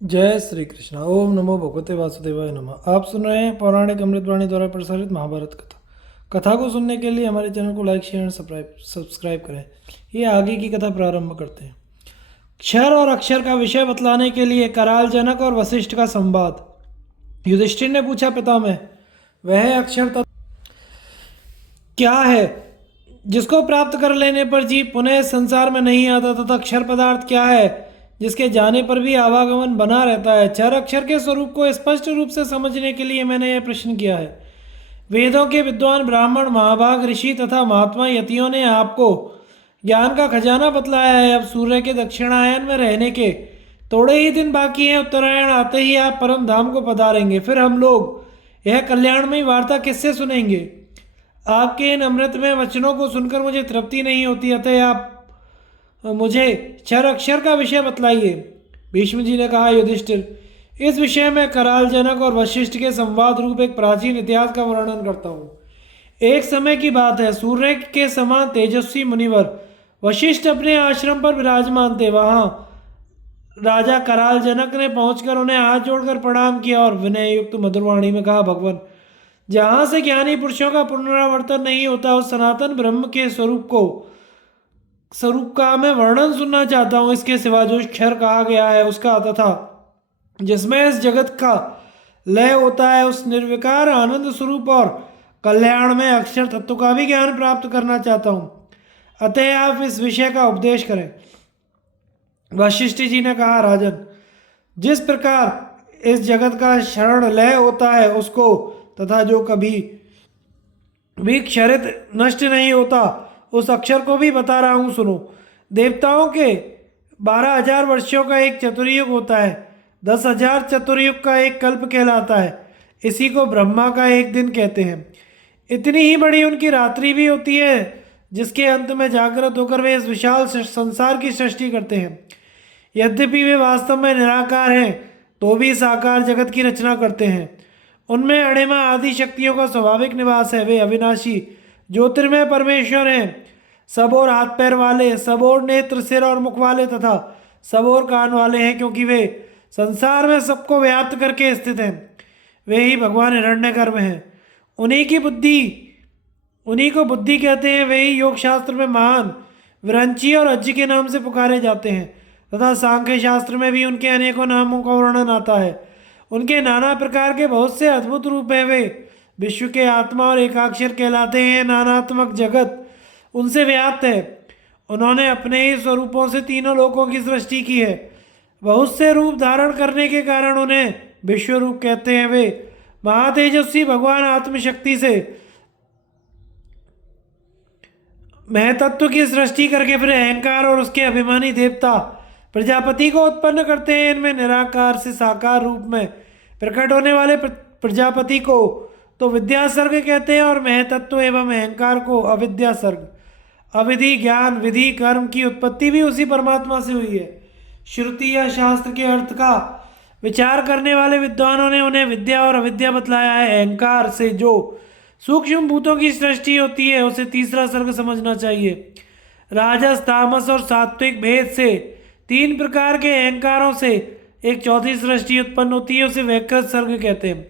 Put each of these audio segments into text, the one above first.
जय श्री कृष्ण। ओम नमो भगवते वासुदेवाय नमः। आप सुन रहे हैं पौराणिक अमृतवाणी द्वारा प्रसारित महाभारत कथा। कथा को सुनने के लिए हमारे चैनल को लाइक शेयर और सब्सक्राइब करें। ये आगे की कथा प्रारंभ करते हैं। क्षर और अक्षर का विषय बतलाने के लिए कराल जनक और वशिष्ठ का संवाद। युधिष्ठिर ने पूछा, पितामह, वह अक्षर तत्व क्या है जिसको प्राप्त कर लेने पर जीव पुनः संसार में नहीं आता, तथा अक्षर पदार्थ क्या है जिसके जाने पर भी आवागमन बना रहता है। चार अक्षर के स्वरूप को स्पष्ट रूप से समझने के लिए मैंने यह प्रश्न किया है। वेदों के विद्वान ब्राह्मण, महाभाग, ऋषि तथा महात्मा यतियों ने आपको ज्ञान का खजाना बतलाया है। अब सूर्य के दक्षिणायन में रहने के थोड़े ही दिन बाकी हैं। उत्तरायण आते ही आप परम धाम को पधारेंगे। फिर हम लोग यह कल्याणमयी वार्ता किससे सुनेंगे? आपके इन अमृतमय वचनों को सुनकर मुझे तृप्ति नहीं होती, अतः आप मुझे क्षर अक्षर का विषय बतलाइए। भीष्म जी ने कहा, युधिष्ठिर, इस विषय में कराल जनक और वशिष्ठ के संवाद रूप एक प्राचीन इतिहास का वर्णन करता हूँ। एक समय की बात है, सूर्य के समान तेजस्वी मुनिवर वशिष्ठ अपने आश्रम पर विराजमान थे। वहां राजा कराल जनक ने पहुंचकर उन्हें हाथ जोड़कर प्रणाम किया और विनय युक्त मधुर वाणी में कहा, भगवान, जहां से ज्ञानी पुरुषों का पुनरावर्तन नहीं होता, उस सनातन ब्रह्म के स्वरूप का मैं वर्णन सुनना चाहता हूँ। इसके सिवा जो क्षर कहा गया है उसका, तथा जिसमें इस जगत का लय होता है, उस निर्विकार आनंद स्वरूप और कल्याण में अक्षर तत्व का भी ज्ञान प्राप्त करना चाहता हूँ। अतः आप इस विषय का उपदेश करें। वशिष्ठ जी ने कहा, राजन, जिस प्रकार इस जगत का क्षरण लय होता है उसको, तथा जो कभी भी क्षरित नष्ट नहीं होता, उस अक्षर को भी बता रहा हूं, सुनो। देवताओं के 12,000 वर्षों का एक चतुर्युग होता है। 10,000 चतुर्युग का एक कल्प कहलाता है। इसी को ब्रह्मा का एक दिन कहते हैं। इतनी ही बड़ी उनकी रात्रि भी होती है, जिसके अंत में जागृत होकर वे इस विशाल संसार की सृष्टि करते हैं। यद्यपि वे वास्तव में निराकार हैं, तो भी साकार जगत की रचना करते हैं। उनमें अणिमा आदि शक्तियों का स्वाभाविक निवास है। वे अविनाशी ज्योतिर्मय परमेश्वर हैं, सब और हाथ पैर वाले, सब और नेत्र, सिर और मुख वाले तथा सब और कान वाले हैं, क्योंकि वे संसार में सबको व्याप्त करके स्थित हैं। वे ही भगवान हिरण्यगर्भ हैं। उन्हीं को बुद्धि कहते हैं। वे ही योग शास्त्र में महान विरंची और अज्ज के नाम से पुकारे जाते हैं, तथा सांख्य शास्त्र में भी उनके अनेकों नामों का वर्णन आता है। उनके नाना प्रकार के बहुत से अद्भुत रूप हैं। वे विश्व के आत्मा और एकाक्षर कहलाते हैं। नानात्मक जगत उनसे व्याप्त है। उन्होंने अपने ही स्वरूपों से तीनों लोकों की सृष्टि की है। बहुत से रूप धारण करने के कारण उन्हें विश्व रूप कहते हैं। वे महातेजस्वी भगवान आत्मशक्ति से महतत्व की सृष्टि करके फिर अहंकार और उसके अभिमानी देवता प्रजापति को उत्पन्न करते हैं। इनमें निराकार से साकार रूप में प्रकट होने वाले प्रजापति को तो विद्या सर्ग कहते हैं, और महतत्व एवं अहंकार को अविद्या सर्ग। अविधि, ज्ञान, विधि, कर्म की उत्पत्ति भी उसी परमात्मा से हुई है। श्रुति या शास्त्र के अर्थ का विचार करने वाले विद्वानों ने उन्हें विद्या और अविद्या बतलाया है। अहंकार से जो सूक्ष्म भूतों की सृष्टि होती है, उसे तीसरा सर्ग समझना चाहिए। राजस, तामस और सात्विक भेद से 3 प्रकार के अहंकारों से एक चौथी सृष्टि उत्पन्न होती है, उसे वैकृत सर्ग कहते हैं।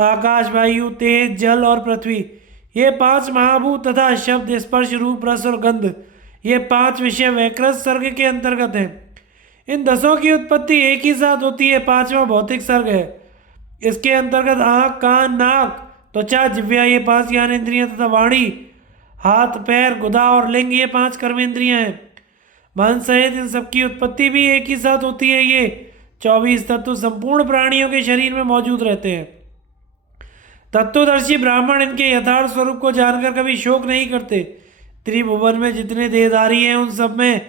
आकाश, वायु, तेज, जल और पृथ्वी, ये 5 महाभूत तथा शब्द, स्पर्श, रूप, रस और गंध, ये 5 विषय वैकृत सर्ग के अंतर्गत हैं। इन 10 की उत्पत्ति एक ही साथ होती है। 5वां भौतिक सर्ग है। इसके अंतर्गत आँख, कान, नाक, त्वचा, जिह्वा, ये 5 ज्ञानेंद्रियां तथा वाणी, हाथ, पैर, गुदा और लिंग, ये 5 कर्मेंद्रियां हैं। मन सहित इन सबकी उत्पत्ति भी एक ही साथ होती है। ये 24 तत्व संपूर्ण प्राणियों के शरीर में मौजूद रहते हैं। तत्वदर्शी ब्राह्मण इनके यथार्थ स्वरूप को जानकर कभी शोक नहीं करते। त्रिभुवन में जितने देहधारी हैं, उन सब में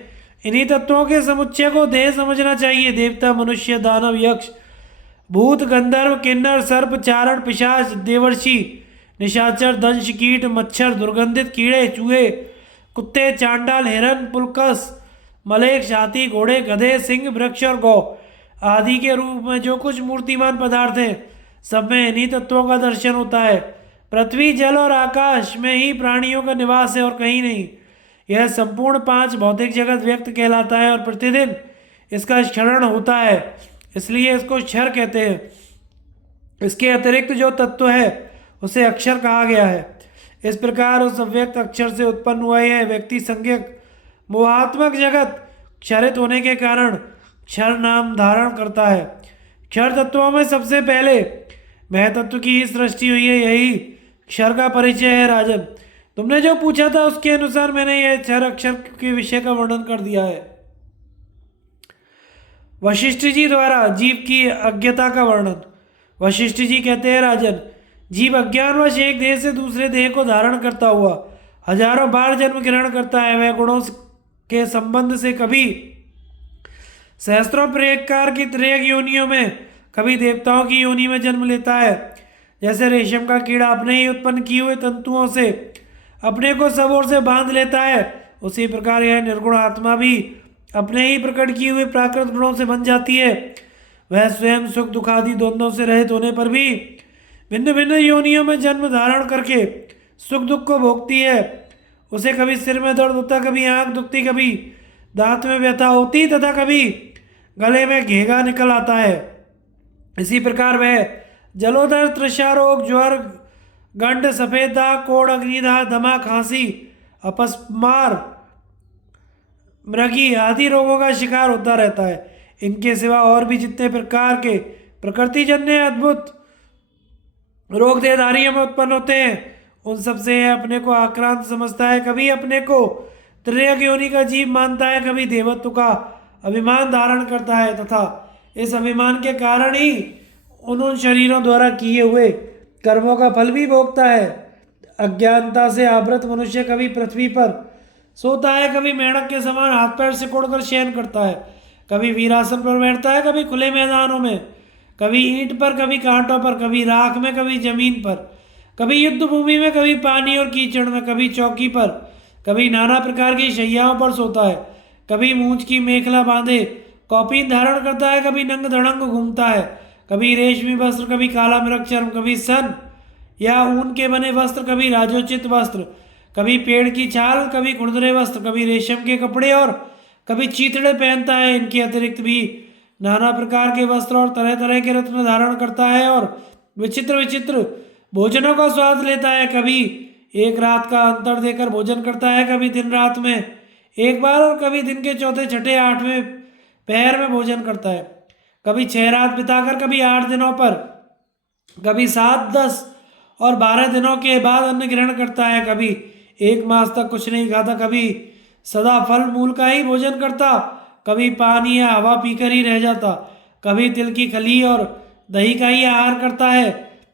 इन्हीं तत्वों के समुच्चय को देह समझना चाहिए। देवता, मनुष्य, दानव, यक्ष, भूत, गंधर्व, किन्नर, सर्प, चारण, पिशाच, देवर्षि, निशाचर, दंश, कीट, मच्छर, दुर्गंधित कीड़े, चूहे, कुत्ते, चांडाल, हिरन, पुलकस, मलेच्छ, हाथी, घोड़े, गधे, सिंह, वृक्ष और गौ आदि के रूप में जो कुछ मूर्तिमान पदार्थ हैं, सब में इन्हीं तत्वों का दर्शन होता है। पृथ्वी, जल और आकाश में ही प्राणियों का निवास है और कहीं नहीं। यह संपूर्ण 5 भौतिक जगत व्यक्त कहलाता है और प्रतिदिन इसका स्खलन होता है। इसलिए इसको क्षर कहते हैं। इसके अतिरिक्त जो तत्व है उसे अक्षर कहा गया है। इस प्रकार उस अव्यक्त अक्षर से उत्पन्न हुआ यह व्यक्ति संज्ञक मोहात्मक जगत क्षरित होने के कारण क्षर नाम धारण करता है। क्षर तत्वों में सबसे पहले महतत्व की ही सृष्टि हुई है, यही क्षर का परिचय है। राजन, तुमने जो पूछा था उसके अनुसार मैंने यह क्षर अक्षर के विषय का वर्णन कर दिया है। वशिष्ठ जी द्वारा जीव की अज्ञता का वर्णन। वशिष्ठ जी कहते हैं, राजन, जीव अज्ञानवश एक देह से दूसरे देह को धारण करता हुआ हजारों बार जन्म ग्रहण करता है। वह गुणों के संबंध से कभी सहस्त्रों प्रकार की त्रेग योनियों में, कभी देवताओं की योनि में जन्म लेता है। जैसे रेशम का कीड़ा अपने ही उत्पन्न किए हुए तंतुओं से अपने को सब ओर से बांध लेता है, उसी प्रकार यह निर्गुण आत्मा भी अपने ही प्रकट किए हुए प्राकृत गुणों से बन जाती है। वह स्वयं सुख दुख आदि द्वंद्वों से रहित होने पर भी भिन्न भिन्न योनियों में जन्म धारण करके सुख दुख को भोगती है। उसे कभी सिर में दर्द होता, कभी आंख दुखती, कभी दांत में व्यथा होती तथा कभी गले में घेगा निकल आता है। इसी प्रकार वह जलोदर, तृषा रोग, ज्वर, गंड, सफेद दाग, कोढ़, अग्निदाह, दमा, खांसी, अपस्मार, मृगी आदि रोगों का शिकार होता रहता है। इनके सिवा और भी जितने प्रकार के प्रकृतिजन्य अद्भुत रोग देहधारियों में उत्पन्न होते हैं, उन सब से अपने को आक्रांत समझता है। कभी अपने को त्रियक योनि का जीव मानता है, कभी देवत्व का अभिमान धारण करता है तथा इस अभिमान के कारण ही उन शरीरों द्वारा किए हुए कर्मों का फल भी भोगता है। अज्ञानता से आवृत मनुष्य कभी पृथ्वी पर सोता है, कभी मेंढक के समान हाथ पैर सिकोड़कर शयन करता है, कभी वीरासन पर बैठता है, कभी खुले मैदानों में, कभी ईंट पर, कभी कांटों पर, कभी राख में, कभी जमीन पर, कभी युद्ध भूमि में, कभी पानी और कीचड़ में, कभी चौकी पर, कभी नाना प्रकार की शैयाओं पर सोता है, कभी मूंछ की मेखला बांधे कौपीन धारण करता है, कभी नंग धड़ंग घूमता है, कभी रेशमी वस्त्र, कभी काला मृग चर्म, कभी सन या ऊन के बने वस्त्र, कभी राजोचित वस्त्र, कभी पेड़ की छाल, कभी खुरदरे वस्त्र, कभी रेशम के कपड़े और कभी चीथड़े पहनता है। इनके अतिरिक्त भी नाना प्रकार के वस्त्र और तरह तरह के रत्न धारण करता है और विचित्र विचित्र भोजनों का स्वाद लेता है। कभी एक रात का अंतर देकर भोजन करता है, कभी दिन रात में एक बार और कभी दिन के चौथे छठे आठवें पहर में भोजन करता है। कभी 6 रात बिताकर, कभी 8 दिनों पर, कभी 7, 10 और 12 दिनों के बाद अन्न ग्रहण करता है। कभी 1 मास तक कुछ नहीं खाता, कभी सदा फल मूल का ही भोजन करता, कभी पानी या हवा पीकर ही रह जाता, कभी तिल की खली और दही का ही आहार करता है,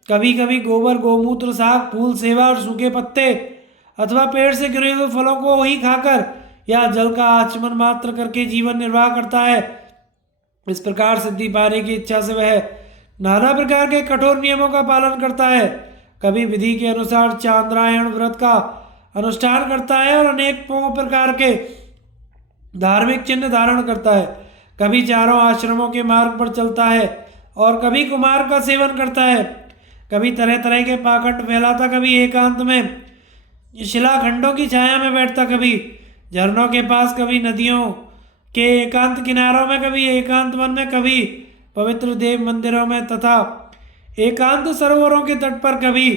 कभी कभी गोबर, गोमूत्र, साग, फूल, सेवा और सूखे पत्ते अथवा पेड़ से गिरे हुए फलों को ही खाकर या जल का आचमन मात्र करके जीवन निर्वाह करता है। इस प्रकार सिद्धि पाने की इच्छा से वह नाना प्रकार के कठोर नियमों का पालन करता है। कभी विधि के अनुसार चांद्रायण व्रत का अनुष्ठान करता है और अनेक प्रकार के धार्मिक चिन्ह धारण करता है। कभी चारों आश्रमों के मार्ग पर चलता है और कभी कुमार का सेवन करता है। कभी तरह तरह के पाखंड फैलाता, कभी एकांत में शिलाखंडों की छाया में बैठता, कभी झरनों के पास, कभी नदियों के एकांत किनारों में, कभी एकांत वन में, कभी पवित्र देव मंदिरों में तथा एकांत सरोवरों के तट पर, कभी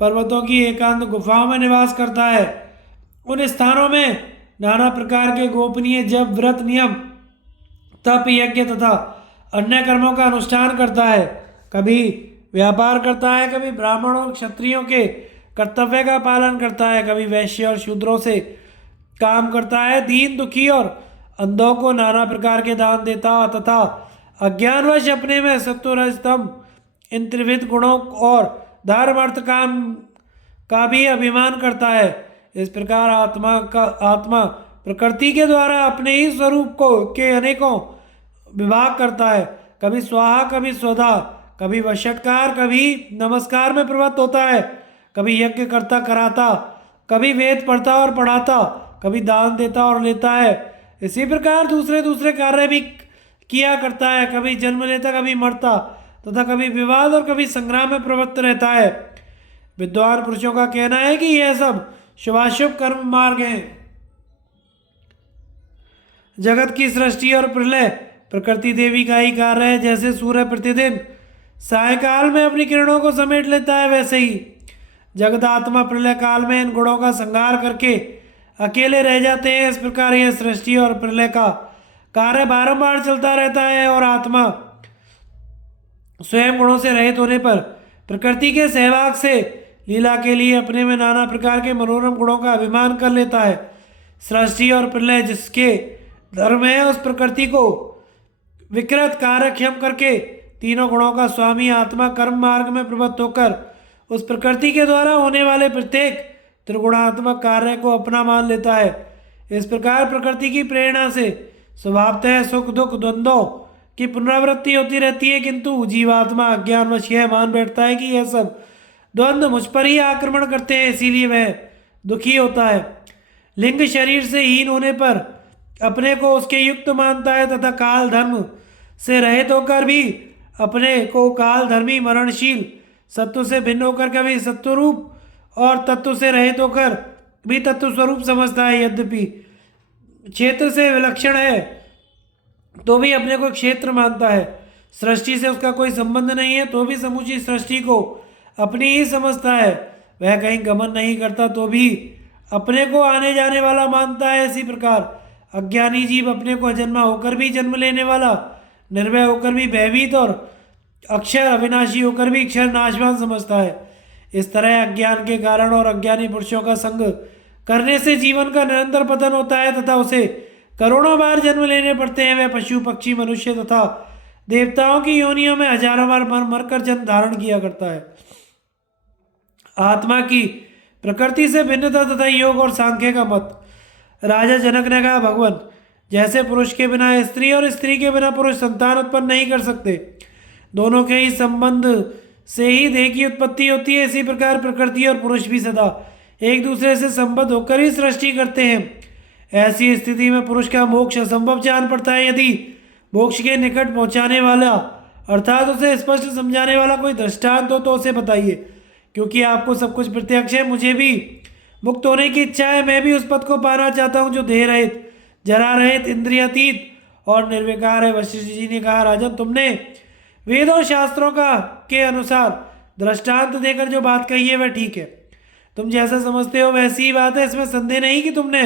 पर्वतों की एकांत गुफाओं में निवास करता है। उन स्थानों में नाना प्रकार के गोपनीय जप, व्रत, नियम, तप, यज्ञ तथा अन्य कर्मों का अनुष्ठान करता है। कभी व्यापार करता है, कभी ब्राह्मणों और क्षत्रियों के कर्तव्य का पालन करता है, कभी वैश्य और शूद्रों से काम करता है, दीन दुखी और अंधों को नाना प्रकार के दान देता तथा अज्ञानवश अपने में सत्व रज तम इन त्रिविध गुणों और धर्म अर्थ काम का भी अभिमान करता है। इस प्रकार आत्मा प्रकृति के द्वारा अपने ही स्वरूप को के अनेकों विभाग करता है। कभी स्वाहा, कभी स्वधा, कभी वषटकार, कभी नमस्कार में प्रवृत्त होता है, कभी यज्ञ करता कराता, कभी वेद पढ़ता और पढ़ाता, कभी दान देता और लेता है। इसी प्रकार दूसरे दूसरे कार्य भी किया करता है। कभी जन्म लेता, कभी मरता तथा कभी विवाद और कभी संग्राम में प्रवृत्त रहता है। विद्वान पुरुषों का कहना है कि यह सब शुभाशुभ कर्म मार्ग हैं। जगत की सृष्टि और प्रलय प्रकृति देवी का ही कार्य है। जैसे सूर्य प्रतिदिन सायकाल में अपनी किरणों को समेट लेता है, वैसे ही जगदात्मा प्रलय काल में इन गुणों का संहार करके अकेले रह जाते हैं। इस प्रकार यह सृष्टि और प्रलय का कार्य बारंबार चलता रहता है और आत्मा स्वयं गुणों से रहित होने पर प्रकृति के सहवाग से लीला के लिए अपने में नाना प्रकार के मनोरम गुणों का अभिमान कर लेता है। सृष्टि और प्रलय जिसके धर्म है, उस प्रकृति को विकृत कार्यक्षम करके तीनों गुणों का स्वामी आत्मा कर्म मार्ग में प्रवृत्त होकर उस प्रकृति के द्वारा होने वाले प्रत्येक त्रिगुणात्मक कार्य को अपना मान लेता है। इस प्रकार प्रकृति की प्रेरणा से स्वभावतः सुख दुख द्वंद्वों की पुनरावृत्ति होती रहती है, किंतु जीवात्मा अज्ञानवश यह मान बैठता है कि यह सब द्वंद्व मुझ पर ही आक्रमण करते हैं, इसीलिए वह दुखी होता है। लिंग शरीर से हीन होने पर अपने को उसके युक्त मानता है तथा काल धर्म से रहित होकर भी अपने को काल धर्मी मरणशील सत्व से भिन्न होकर कभी सत्वरूप और तत्व से रहित होकर भी तत्व स्वरूप समझता है। यद्यपि क्षेत्र से विलक्षण है तो भी अपने को क्षेत्र मानता है। सृष्टि से उसका कोई संबंध नहीं है तो भी समूची सृष्टि को अपनी ही समझता है। वह कहीं गमन नहीं करता तो भी अपने को आने जाने वाला मानता है। इसी प्रकार अज्ञानी जीव अपने को अजन्मा होकर भी जन्म लेने वाला, निर्भय होकर भी भयभीत और अक्षर अविनाशी होकर भी अक्षर नाशवान समझता है। इस तरह अज्ञान के कारण और अज्ञानी पुरुषों का संग करने से जीवन का निरंतर पतन होता है तथा उसे करोड़ों बार जन्म लेने पड़ते हैं। वह पशु पक्षी मनुष्य तथा देवताओं की योनियों में हजारों बार मर मरकर जन्म धारण किया करता है। आत्मा की प्रकृति से भिन्नता तथा योग और सांख्य का मत। राजा जनक ने कहा, भगवान, जैसे पुरुष के बिना स्त्री और स्त्री के बिना पुरुष संतान उत्पन्न नहीं कर सकते, दोनों के ही संबंध से ही देह की उत्पत्ति होती है, इसी प्रकार प्रकृति और पुरुष भी सदा एक दूसरे से संबद्ध होकर ही सृष्टि करते हैं। ऐसी स्थिति में पुरुष का मोक्ष असंभव जान पड़ता है। यदि मोक्ष के निकट पहुंचाने वाला अर्थात उसे स्पष्ट समझाने वाला कोई दृष्टांत हो तो उसे बताइए, क्योंकि आपको सब कुछ प्रत्यक्ष है। मुझे भी मुक्त होने की इच्छा है। मैं भी उस पद को पाना चाहता हूँ जो देह रहित, जरा रहित, इंद्रियातीत और निर्विकार है। वशिष्ठ जी ने कहा, राजन, तुमने वेद और शास्त्रों का के अनुसार दृष्टांत देकर जो बात कही है वह ठीक है। तुम जैसा समझते हो वैसी ही बात है, इसमें संदेह नहीं कि तुमने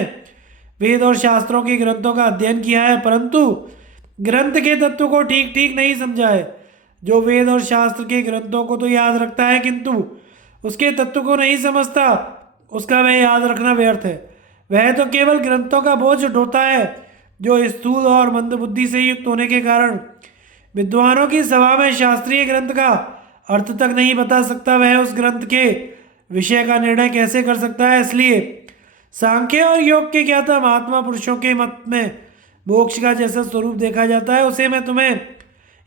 वेद और शास्त्रों के ग्रंथों का अध्ययन किया है, परंतु ग्रंथ के तत्व को ठीक ठीक नहीं समझा है। जो वेद और शास्त्र के ग्रंथों को तो याद रखता है किंतु उसके तत्व को नहीं समझता, उसका वह याद रखना व्यर्थ है। वह तो केवल ग्रंथों का बोझ ढोता है। जो स्थूल और मंदबुद्धि से युक्त होने के कारण विद्वानों की सभा में शास्त्रीय ग्रंथ का अर्थ तक नहीं बता सकता, वह उस ग्रंथ के विषय का निर्णय कैसे कर सकता है। इसलिए सांख्य और योग के ज्ञाता महात्मा पुरुषों के मत में मोक्ष का जैसा स्वरूप देखा जाता है उसे मैं तुम्हें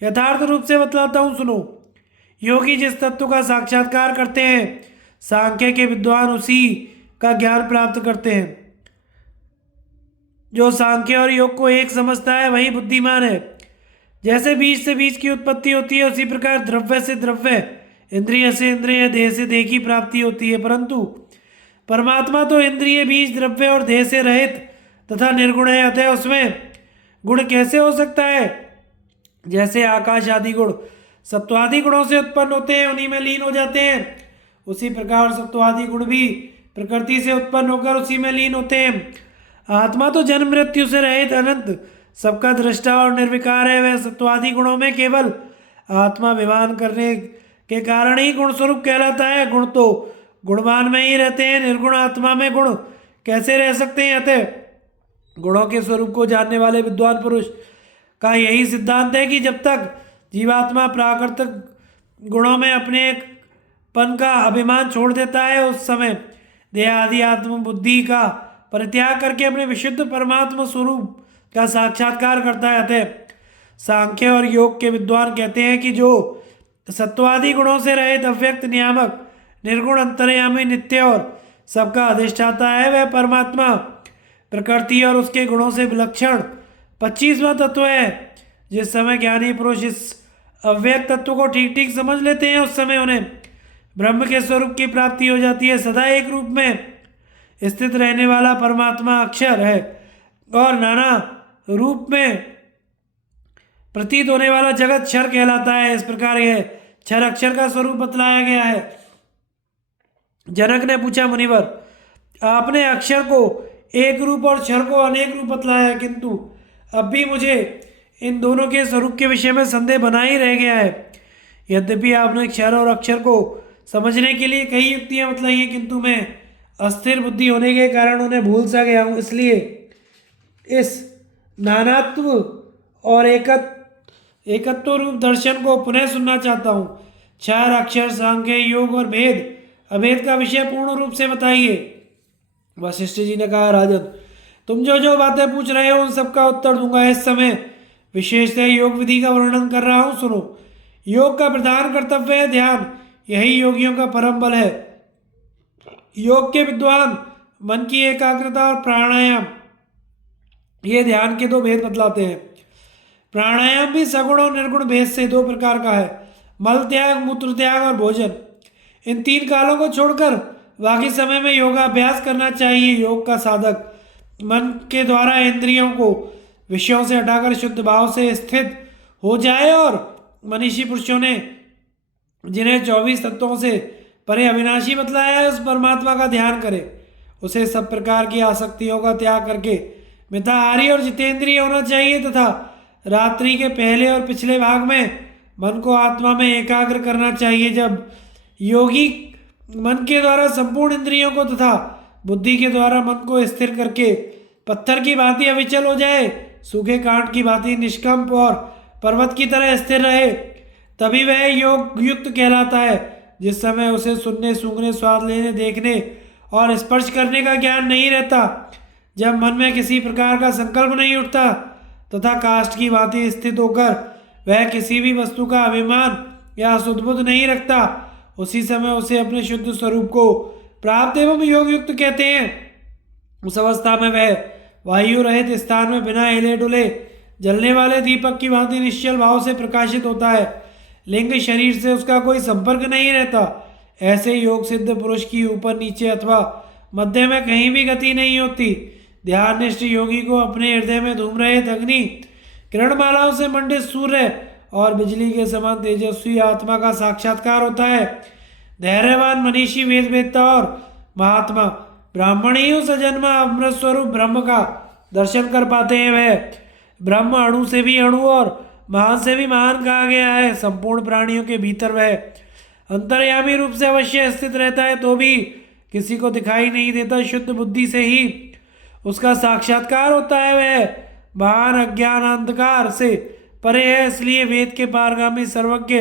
यथार्थ रूप से बतलाता हूँ, सुनो। योगी जिस तत्व का साक्षात्कार करते हैं, सांख्य के विद्वान उसी का ज्ञान प्राप्त करते हैं। जो सांख्य और योग को एक समझता है वही बुद्धिमान है। जैसे बीज से बीज की उत्पत्ति होती है उसी प्रकार द्रव्य से द्रव्य, इंद्रिय से इंद्रिय, देह से देह की प्राप्ति होती है, परंतु परमात्मा तो इंद्रिय, बीज, द्रव्य और देह से रहित तथा निर्गुण है। अतः उसमें गुण कैसे हो सकता है? जैसे आकाश आदि गुण सत्वादि गुणों से उत्पन्न होते हैं, उन्हीं में लीन हो जाते हैं, उसी प्रकार सत्वादि गुण भी प्रकृति से उत्पन्न होकर उसी में लीन होते हैं। आत्मा तो जन्म मृत्यु से रहित अनंत सबका दृष्टा और निर्विकार है। वह सत्वादि गुणों में केवल आत्मा विमान करने के कारण ही गुण स्वरूप कहलाता है। गुण तो गुणवान में ही रहते हैं, निर्गुण आत्मा में गुण कैसे रह सकते हैं? अतः गुणों के स्वरूप को जानने वाले विद्वान पुरुष का यही सिद्धांत है कि जब तक जीवात्मा प्राकृतिक गुणों में अपने पन का अभिमान छोड़ देता है, उस समय देह आदि आत्म बुद्धि का परित्याग करके अपने विशुद्ध परमात्मा स्वरूप का साक्षात्कार करता है। अतः सांख्य और योग के विद्वान कहते हैं कि जो सत्वादि गुणों से रहित अव्यक्त नियामक निर्गुण अंतर्यामी नित्य और सबका अधिष्ठाता है, वह परमात्मा प्रकृति और उसके गुणों से विलक्षण 25वां तत्व है। जिस समय ज्ञानी पुरुष इस अव्यक्त तत्व को ठीक ठीक समझ लेते हैं उस समय उन्हें ब्रह्म के स्वरूप की प्राप्ति हो जाती है। सदा एक रूप में स्थित रहने वाला परमात्मा अक्षर है और नाना रूप में प्रतीत होने वाला जगत क्षर कहलाता है। इस प्रकार यह क्षर अक्षर का स्वरूप बतलाया गया है। जनक ने पूछा, मुनिवर, आपने अक्षर को एक रूप और क्षर को अनेक रूप बतलाया है, किंतु अब भी मुझे इन दोनों के स्वरूप के विषय में संदेह बना ही रह गया है। यद्यपि आपने क्षर और अक्षर को समझने के लिए कई युक्तियां बतलाई हैं, किंतु मैं अस्थिर बुद्धि होने के कारण उन्हें भूल सा गया हूँ। इसलिए इस नानात्व और एकत्व रूप दर्शन को पुनः सुनना चाहता हूँ। क्षर, अक्षर, सांख्य, योग और भेद अभेद का विषय पूर्ण रूप से बताइए। वशिष्ठ जी ने कहा, राजन, तुम जो जो बातें पूछ रहे हो उन सबका उत्तर दूंगा। इस समय विशेषतः योग विधि का वर्णन कर रहा हूँ, सुनो। योग का प्रधान कर्तव्य है ध्यान। यही योगियों का परम बल है। योग के विद्वान मन की एकाग्रता और प्राणायाम, ये ध्यान के दो भेद बतलाते हैं। प्राणायाम भी सगुण और निर्गुण भेद से दो प्रकार का है, मल त्याग, मूत्र त्याग और भोजन। इन तीन कालों को छोड़कर बाकी समय में योगाभ्यास करना चाहिए। योग का साधक मन के द्वारा इंद्रियों को विषयों से हटाकर शुद्ध भाव से स्थित हो जाए और मनीषी पुरुषों ने जिन्हें 24 तत्वों से परे अविनाशी बतलाया है, उस परमात्मा का ध्यान करे। उसे सब प्रकार की आसक्तियों का त्याग करके मिताहारी और जितेंद्रिय होना चाहिए तथा रात्रि के पहले और पिछले भाग में मन को आत्मा में एकाग्र करना चाहिए। जब योगी मन के द्वारा संपूर्ण इंद्रियों को तथा बुद्धि के द्वारा मन को स्थिर करके पत्थर की भांति अविचल हो जाए, सूखे कांट की भांति निष्कंप और पर्वत की तरह स्थिर रहे, तभी वह योग युक्त कहलाता है। जिस समय उसे सुनने, सूंघने, स्वाद लेने, देखने और स्पर्श करने का ज्ञान नहीं रहता, जब मन में किसी प्रकार का संकल्प नहीं उठता तथा काष्ठ की भांति स्थित होकर वह किसी भी वस्तु का अभिमान या सुदबुद्ध नहीं रखता, उसी समय उसे अपने शुद्ध स्वरूप को प्राप्त एवं योग युक्त कहते हैं। उस अवस्था में वह वायु रहित स्थान में बिना हिले डुले जलने वाले दीपक की भांति निश्चल भाव से प्रकाशित होता है। लिंग शरीर से उसका कोई संपर्क नहीं रहता। ऐसे योग सिद्ध पुरुष की ऊपर नीचे अथवा मध्य में कहीं भी गति नहीं होती। ध्याननिष्ठ योगी को अपने हृदय में धूम रहित अग्नि, किरणमालाओं से मंडित सूर्य और बिजली के समान तेजस्वी आत्मा का साक्षात्कार होता है। धैर्यवान मनीषी, वेद वेदता और महात्मा ब्राह्मण ही उस अजन्मा अमृत स्वरूप ब्रह्म का दर्शन कर पाते हैं। वह ब्रह्म अणु से भी अणु और महान से भी महान कहा गया है। संपूर्ण प्राणियों के भीतर वह अंतर्यामी रूप से अवश्य स्थित रहता है, तो भी किसी को दिखाई नहीं देता। शुद्ध बुद्धि से ही उसका साक्षात्कार होता है। वह महान अज्ञान अंधकार से परे है, इसलिए वेद के पारगामी सर्वज्ञ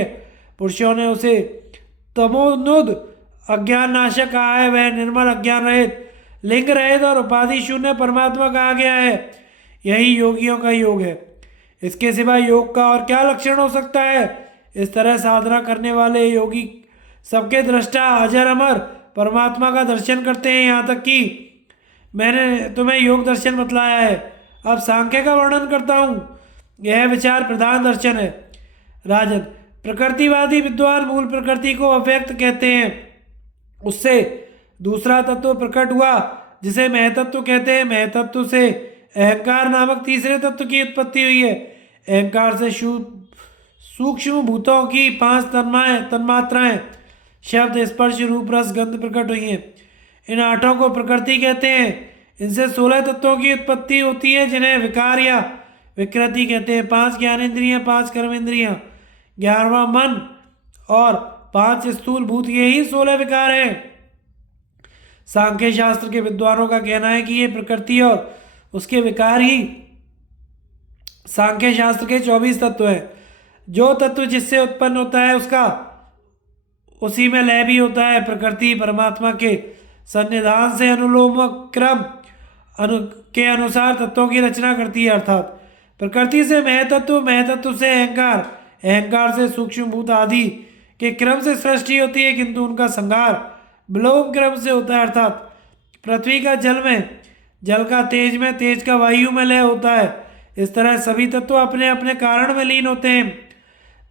पुरुषों ने उसे तमोनुद अज्ञान नाशक कहा है। वह निर्मल, अज्ञान रहित, लिंग रहित और उपाधि शून्य परमात्मा कहा गया है। यही योगियों का योग है। इसके सिवा योग का और क्या लक्षण हो सकता है। इस तरह साधना करने वाले योगी सबके दृष्टा अजर अमर परमात्मा का दर्शन करते हैं। यहाँ तक कि मैंने तुम्हें योग दर्शन बतलाया है, अब सांख्य का वर्णन करता हूँ। यह विचार प्रधान दर्शन है। राजन, प्रकृतिवादी विद्वान मूल प्रकृति को अव्यक्त कहते हैं। उससे दूसरा तत्व प्रकट हुआ जिसे महतत्व कहते हैं। महतत्व से अहंकार नामक तीसरे तत्व की उत्पत्ति हुई है। अहंकार से सूक्ष्म भूतों की 5 तन्मात्राएं शब्द, स्पर्श, रूप, रस, गंध प्रकट हुई हैं। इन 8 को प्रकृति कहते हैं। इनसे 16 तत्वों की उत्पत्ति होती है जिन्हें विकार या विकृति कहते हैं। 5 ज्ञानेंद्रियां, 5 कर्मेंद्रियां, 11वां मन और 5 स्थूल भूत, यही 16 विकार हैं। सांख्य शास्त्र के विद्वानों का कहना है कि ये प्रकृति और उसके विकार ही सांख्य शास्त्र के 24 तत्व हैं। जो तत्व जिससे उत्पन्न होता है उसका उसी में लय भी होता है। प्रकृति परमात्मा के सन्निधान से अनुलोम क्रम के अनुसार तत्वों की रचना करती है। अर्थात प्रकृति से महतत्व, महतत्व से अहंकार, अहंकार से सूक्ष्म भूत आदि के क्रम से सृष्टि होती है, किंतु उनका संहार विलोम क्रम से होता है। अर्थात पृथ्वी का जल में, जल का तेज में, तेज का वायु में लय होता है। इस तरह सभी तत्व अपने अपने कारण में लीन होते हैं।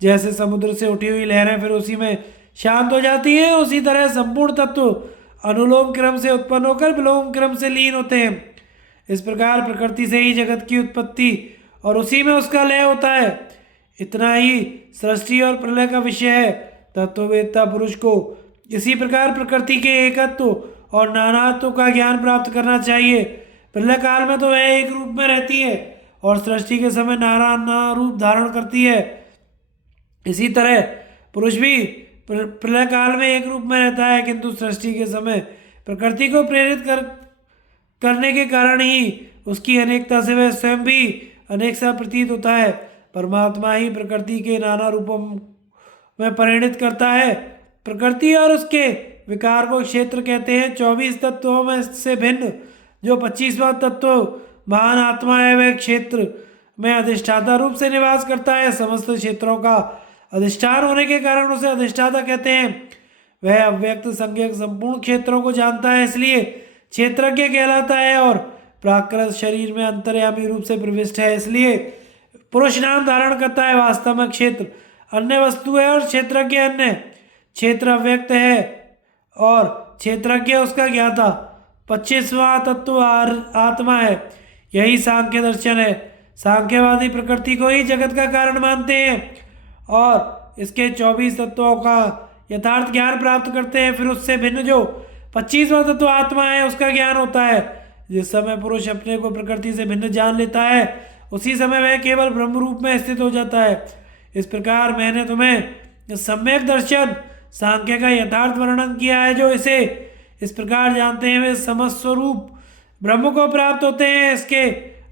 जैसे समुद्र से उठी हुई लहरें फिर उसी में शांत हो जाती हैं, उसी तरह संपूर्ण तत्व अनुलोम क्रम से उत्पन्न होकर विलोम क्रम से लीन होते हैं। इस प्रकार प्रकृति से ही जगत की उत्पत्ति और उसी में उसका लय होता है। इतना ही सृष्टि और प्रलय का विषय है। तत्ववेत्ता पुरुष को इसी प्रकार प्रकृति के एकत्व और नानात्व का ज्ञान प्राप्त करना चाहिए। प्रलय काल में तो वह एक रूप में रहती है और सृष्टि के समय नाना रूप धारण करती है। इसी तरह पुरुष भी प्रलय काल में एक रूप में रहता है, किंतु सृष्टि के समय प्रकृति को प्रेरित करने के कारण ही उसकी अनेकता से वह स्वयं भी अनेक सा प्रतीत होता है। परमात्मा ही प्रकृति के नाना रूपों में परिणित करता है। प्रकृति और उसके विकार को क्षेत्र कहते हैं। 24 तत्वों में से भिन्न जो 25वां तत्व महान आत्मा है, वह क्षेत्र में अधिष्ठाता रूप से निवास करता है। समस्त क्षेत्रों का अधिष्ठान होने के कारण उसे अधिष्ठाता कहते हैं। वह अव्यक्त संज्ञक संपूर्ण क्षेत्रों को जानता है, इसलिए क्षेत्रज्ञ कहलाता है और प्राकृत शरीर में अंतर्यामी रूप से प्रविष्ट है, इसलिए पुरुष नाम धारण करता है। वास्तव में क्षेत्र अन्य वस्तु है और क्षेत्रज्ञ अन्य। क्षेत्र अव्यक्त है और क्षेत्रज्ञ उसका ज्ञाता। 25वां तत्व आत्मा है। यही सांख्य दर्शन है। सांख्यवादी प्रकृति को ही जगत का कारण मानते हैं और इसके 24 तत्वों का यथार्थ ज्ञान प्राप्त करते हैं। फिर उससे भिन्न जो 25वां तत्व आत्मा है, उसका ज्ञान होता है। जिस समय पुरुष अपने को प्रकृति से भिन्न जान लेता है, उसी समय वह केवल ब्रह्म रूप में स्थित हो जाता है। इस प्रकार मैंने तुम्हें सम्यक दर्शन सांख्य का यथार्थ वर्णन किया है। जो इसे इस प्रकार जानते हैं वे समस्त स्वरूप ब्रह्म को प्राप्त होते हैं। इसके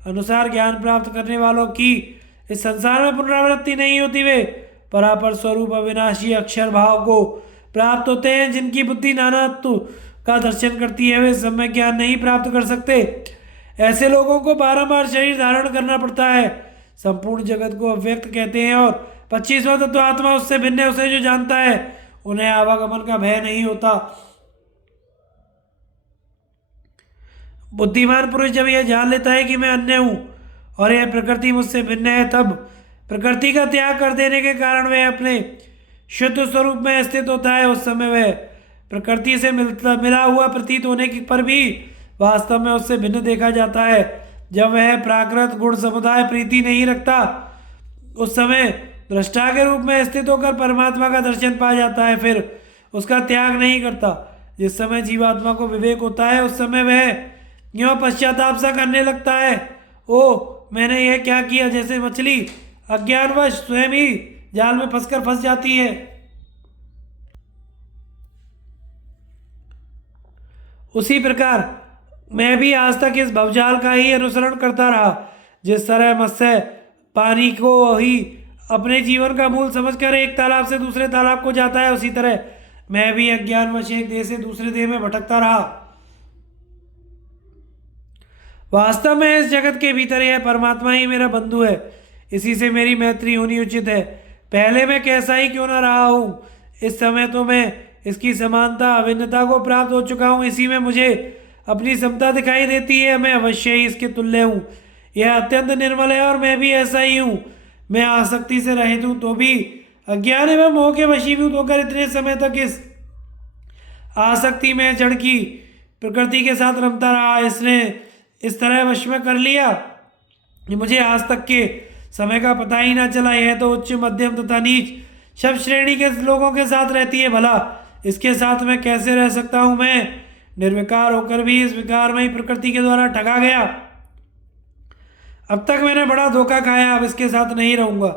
अनुसार ज्ञान प्राप्त करने वालों की इस संसार में पुनरावृत्ति नहीं होती। वे परापर स्वरूप अविनाशी अक्षर भाव को प्राप्त होते हैं। जिनकी बुद्धि नानात्व का दर्शन करती है, वे सम्यक ज्ञान नहीं प्राप्त कर सकते। ऐसे लोगों को बारंबार शरीर धारण करना पड़ता है। संपूर्ण जगत को अव्यक्त कहते हैं और 25वां तत्व आत्मा उससे भिन्न है। उसे जो जानता है, उन्हें आवागमन का भय नहीं होता। बुद्धिमान पुरुष जब यह जान लेता है कि मैं अन्य हूं और यह प्रकृति मुझसे भिन्न है, तब प्रकृति का त्याग कर देने के कारण वह अपने शुद्ध स्वरूप में स्थित होता है। उस समय वह प्रकृति से मिला हुआ प्रतीत होने पर भी वास्तव में उससे भिन्न देखा जाता है। जब वह प्राकृत गुण समुदाय प्रीति नहीं रखता, उस समय दृष्टा के रूप में स्थित होकर परमात्मा का दर्शन पा जाता है, फिर उसका त्याग नहीं करता। जिस समय जीवात्मा को विवेक होता है, उस समय वह यूँ पश्चाताप सा करने लगता है, ओ मैंने यह क्या किया। जैसे मछली अज्ञानवश स्वयं ही जाल में फंसकर फंस जाती है। उसी प्रकार मैं भी आज तक इस भवजाल का ही अनुसरण करता रहा। जिस तरह मत्स्य पानी को ही अपने जीवन का मूल समझकर एक तालाब से दूसरे तालाब को जाता है, उसी तरह मैं भी अज्ञानवश एक देह से दूसरे देह में भटकता रहा। वास्तव में इस जगत के भीतर यह परमात्मा ही मेरा बंधु है। इसी से मेरी मैत्री होनी उचित है। पहले मैं कैसा ही क्यों ना रहा हूँ, इस समय तो मैं इसकी समानता अभिन्नता को प्राप्त हो चुका हूँ। इसी में मुझे अपनी समता दिखाई देती है। मैं अवश्य ही इसके तुल्य हूँ। यह अत्यंत निर्मल है और मैं भी ऐसा ही हूँ। मैं आसक्ति से रहित हूँ तो भी अज्ञान एवं मोह के वशीभूत होकर इतने समय तक इस आसक्ति में जड़ की प्रकृति के साथ रमता रहा। इसने इस तरह वश में कर लिया कि मुझे आज तक के समय का पता ही ना चला। यह तो उच्च मध्यम तथा नीच सब श्रेणी के लोगों के साथ रहती है। भला इसके साथ मैं कैसे रह सकता हूँ। मैं निर्विकार होकर भी इस विकारमयी प्रकृति के द्वारा ठगा गया। अब तक मैंने बड़ा धोखा खाया, अब इसके साथ नहीं रहूँगा।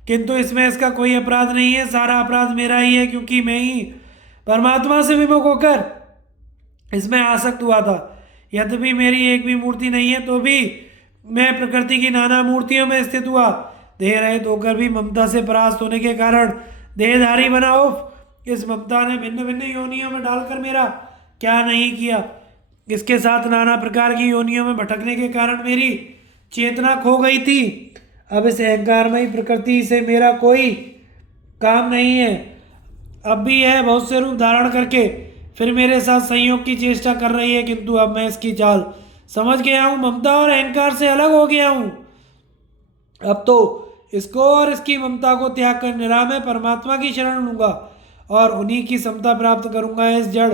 किंतु इसमें इसका कोई अपराध नहीं है, सारा अपराध मेरा ही है, क्योंकि मैं ही परमात्मा से विमुख होकर इसमें आसक्त हुआ था। यद्यपि मेरी एक भी मूर्ति नहीं है, तो भी मैं प्रकृति की नाना मूर्तियों में स्थित हुआ। देह रहित होकर भी ममता से परास्त होने के कारण देहधारी बना। उफ, इस ममता ने भिन्न भिन्न योनियों में डालकर मेरा क्या नहीं किया। इसके साथ नाना प्रकार की योनियों में भटकने के कारण मेरी चेतना खो गई थी। अब इस अहंकारमयी प्रकृति से मेरा कोई काम नहीं है। अब भी यह बहुत से रूप धारण करके फिर मेरे साथ संयोग की चेष्टा कर रही है, किंतु अब मैं इसकी चाल समझ गया हूँ। ममता और अहंकार से अलग हो गया हूँ। अब तो इसको और इसकी ममता को त्याग कर निरामय परमात्मा की शरण लूंगा और उन्हीं की समता प्राप्त करूंगा। इस जड़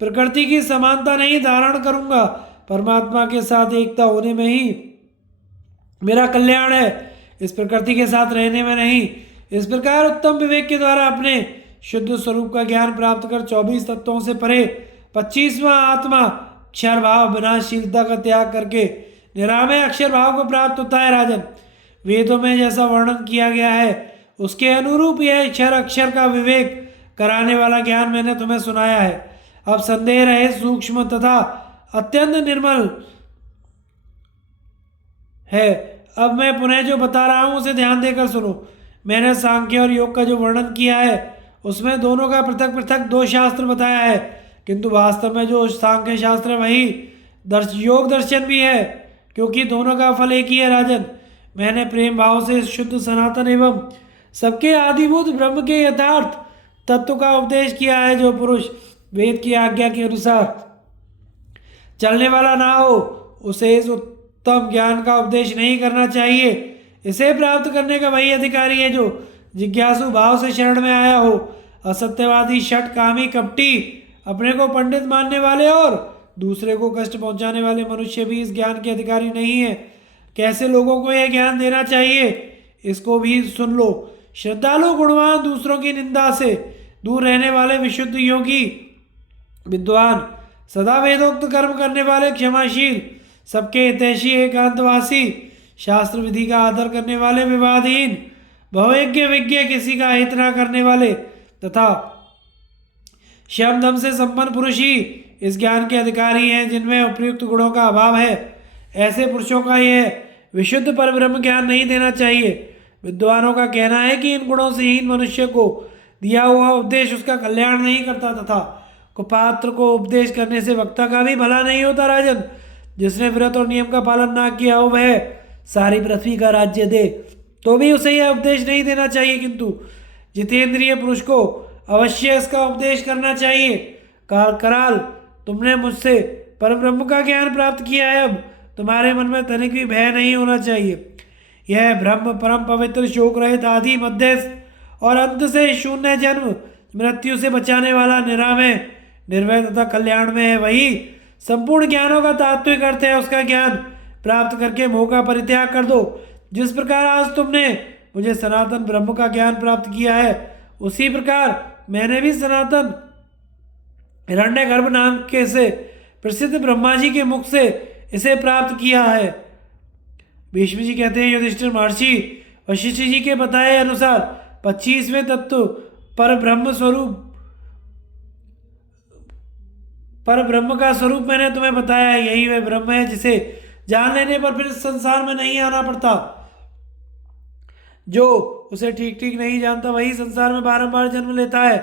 प्रकृति की समानता नहीं धारण करूंगा। परमात्मा के साथ एकता होने में ही मेरा कल्याण है। इस प्रकृति के साथ रहने में नहीं। इस प्रकार उत्तम विवेक के द्वारा अपने शुद्ध स्वरूप का ज्ञान प्राप्त कर 24 तत्वों से परे 25वां आत्मा अक्षर भाव विनाशशीलता का त्याग करके निरामय अक्षर भाव को प्राप्त होता है। राजन, वेदों में जैसा वर्णन किया गया है उसके अनुरूप यह अक्षर अक्षर का विवेक कराने वाला ज्ञान मैंने तुम्हें सुनाया है। अब संदेह रहे सूक्ष्म तथा अत्यंत निर्मल है। अब मैं पुनः जो बता रहा हूं उसे ध्यान देकर सुनो। मैंने सांख्य और योग का जो वर्णन किया है उसमें दोनों का पृथक पृथक 2 शास्त्र बताया है, किंतु वास्तव में जो सांख्य शास्त्र है वही योग दर्शन भी है, क्योंकि दोनों का फल एक ही है। राजन, मैंने प्रेम भाव से शुद्ध सनातन एवं सबके आदिभूत ब्रह्म के यथार्थ तत्व का उपदेश किया है। जो पुरुष वेद की आज्ञा के अनुसार चलने वाला ना हो उसे इस उत्तम ज्ञान का उपदेश नहीं करना चाहिए। इसे प्राप्त करने का वही अधिकारी है जो जिज्ञासु भाव से शरण में आया हो। असत्यवादी, षट कामी, कपटी, अपने को पंडित मानने वाले और दूसरे को कष्ट पहुंचाने वाले मनुष्य भी इस ज्ञान के अधिकारी नहीं है। कैसे लोगों को यह ज्ञान देना चाहिए इसको भी सुन लो। श्रद्धालु, गुणवान, दूसरों की निंदा से दूर रहने वाले, विशुद्ध योगी, विद्वान, सदा वेदोक्त कर्म करने वाले, क्षमाशील, सबके हितैषी, एकांतवासी, शास्त्र विधि का आदर करने वाले, विवादहीन, भवयज्ञ विज्ञ, किसी का हित न करने वाले तथा श्रम दम से संपन्न पुरुष ही इस ज्ञान के अधिकारी हैं जिनमें उपयुक्त गुणों का अभाव है। ऐसे पुरुषों का यह विशुद्ध परब्रह्म ज्ञान नहीं देना चाहिए। विद्वानों का कहना है कि इन गुणों से हीन मनुष्य को दिया हुआ उपदेश उसका कल्याण नहीं करता तथा कुपात्र को उपदेश करने से वक्ता का भी भला नहीं होता। राजन, जिसने व्रत और नियम का पालन ना किया हो वह सारी पृथ्वी का राज्य दे तो भी उसे यह उपदेश नहीं देना चाहिए, किंतु जितेंद्रिय पुरुष को अवश्य इसका उपदेश करना चाहिए। कराल, तुमने मुझसे परब्रह्म का ज्ञान प्राप्त किया है, अब तुम्हारे मन में तनिक भी भय नहीं होना चाहिए। यह ब्रह्म परम पवित्र, शोक रहित, आदि, मध्यस्थ और अंत से शून्य, जन्म मृत्यु से बचाने वाला, निरामय, निर्भय तथा कल्याण में है। वही संपूर्ण ज्ञानों का तात्विक अर्थ है। उसका ज्ञान प्राप्त करके मोह का परित्याग कर दो। जिस प्रकार आज तुमने मुझे सनातन ब्रह्म का ज्ञान प्राप्त किया है उसी प्रकार मैंने भी सनातन हिरण्यगर्भ नाम के से प्रसिद्ध ब्रह्मा जी के मुख से इसे प्राप्त किया है। भीष्म जी कहते हैं, युधिष्ठिर, महर्षि वशिष्ठ जी के बताए अनुसार 25वें तत्व पर ब्रह्म का स्वरूप मैंने तुम्हें बताया है। यही वह ब्रह्म है जिसे जान लेने पर फिर इस संसार में नहीं आना पड़ता। जो उसे ठीक ठीक नहीं जानता वही संसार में बारंबार जन्म लेता है।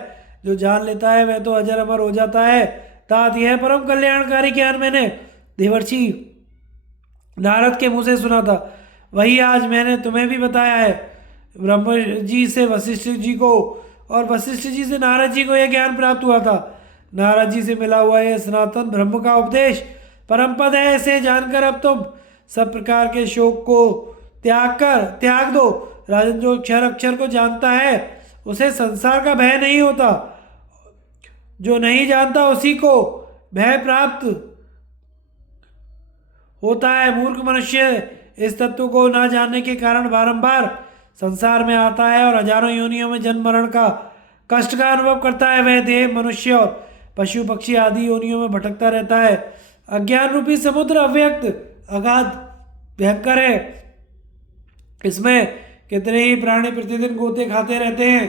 जो जान लेता है वह तो अजर अमर हो जाता है। तात यह परम कल्याणकारी ज्ञान मैंने देवर्षि नारद के मुंह से सुना था, वही आज मैंने तुम्हें भी बताया है। ब्रह्म जी से वशिष्ठ जी को और वशिष्ठ जी से नारद जी को यह ज्ञान प्राप्त हुआ था। नारद जी से मिला हुआ यह सनातन ब्रह्म का उपदेश परम पद है। इसे जानकर अब तुम सब प्रकार के शोक को त्याग दो। राजन, जो अक्षर अक्षर को जानता है उसे संसार का भय नहीं होता। जो नहीं जानता उसी को भय प्राप्त होता है। मूर्ख मनुष्य इस तत्व को ना जानने के कारण बारंबार संसार में आता है और हजारों योनियों में जन्म मरण का कष्ट का अनुभव करता है। वह देह, मनुष्य और पशु पक्षी आदि योनियों में भटकता रहता है। अज्ञान रूपी समुद्र अव्यक्त, अगाध, भयंकर है। इसमें कितने ही प्राणी प्रतिदिन गोते खाते रहते हैं।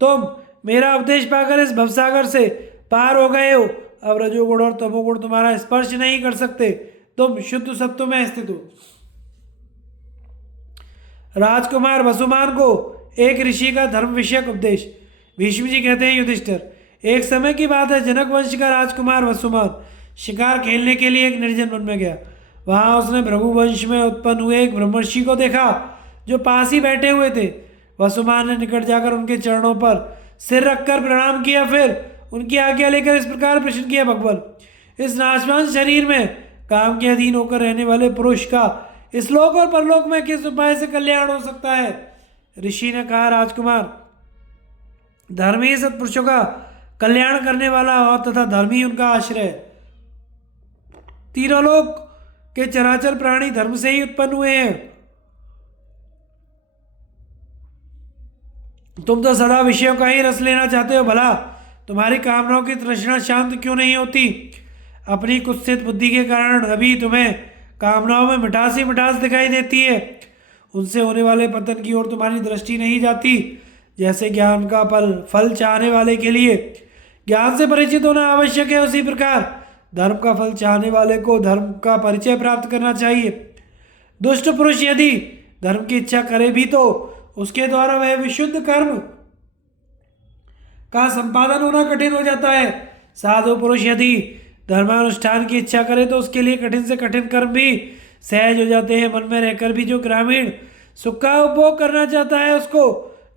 तुम मेरा उपदेश पाकर इस भवसागर से पार हो गए हो। अब रजोगुण और तमोगुण तुम्हारा स्पर्श नहीं कर सकते। तुम शुद्ध सत्व में स्थित हो। राजकुमार वसुमान को एक ऋषि का धर्म विषयक उपदेश। भीष्म जी कहते हैं, युधिष्ठिर, एक समय की बात है, जनक वंश का राजकुमार वसुमान शिकार खेलने के लिए एक निर्जन वन में गया। वहां उसने भृगु वंश में उत्पन्न हुए एक ब्रह्मर्षि को देखा जो पास ही बैठे हुए थे। वसुमान ने निकट जाकर उनके चरणों पर सिर रखकर प्रणाम किया, फिर उनकी आज्ञा लेकर इस प्रकार प्रश्न किया, भगवान, इस नाशवान शरीर में काम के अधीन होकर रहने वाले पुरुष का इस लोक और परलोक में किस उपाय से कल्याण हो सकता है? ऋषि ने कहा, राजकुमार, धर्मी सत्पुरुषों का कल्याण करने वाला और तथा धर्मी उनका आश्रय। तीनों लोक के चराचर प्राणी धर्म से ही उत्पन्न हुए हैं। तुम तो सदा विषयों का ही रस लेना चाहते हो, भला तुम्हारी कामनाओं की तृष्णा शांत क्यों नहीं होती? अपनी कुत्सित बुद्धि के कारण अभी तुम्हें कामनाओं में मिठास ही मिठास दिखाई देती है। उनसे होने वाले पतन की ओर तुम्हारी दृष्टि नहीं जाती। जैसे ज्ञान का फल चाहने वाले के लिए ज्ञान से परिचित होना आवश्यक है, उसी प्रकार धर्म का फल चाहने वाले को धर्म का परिचय प्राप्त करना चाहिए। दुष्ट पुरुष यदि धर्म की इच्छा करे भी तो उसके द्वारा वह विशुद्ध कर्म का संपादन होना कठिन हो जाता है। साधु पुरुष यदि धर्मानुष्ठान की इच्छा करे तो उसके लिए कठिन से कठिन कर्म भी सहज हो जाते हैं। मन में रहकर भी जो ग्रामीण सुख का उपभोग करना चाहता है उसको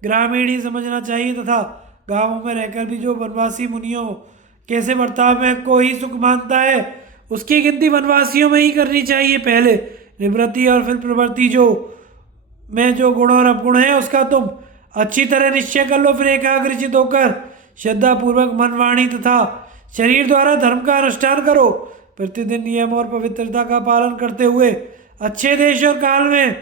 ग्रामीण ही समझना चाहिए, तथा गांवों में रहकर भी जो वनवासी मुनियों कैसे बर्ताव में को ही सुख मानता है उसकी गिनती वनवासियों में ही करनी चाहिए। पहले निवृत्ति और फिर प्रवृत्ति जो में जो गुण और अवगुण है उसका तुम अच्छी तरह निश्चय कर लो। फिर एकाग्रचित होकर श्रद्धा पूर्वक मन, वाणी तथा शरीर द्वारा धर्म का अनुष्ठान करो। प्रतिदिन नियम और पवित्रता का पालन करते हुए अच्छे देश और काल में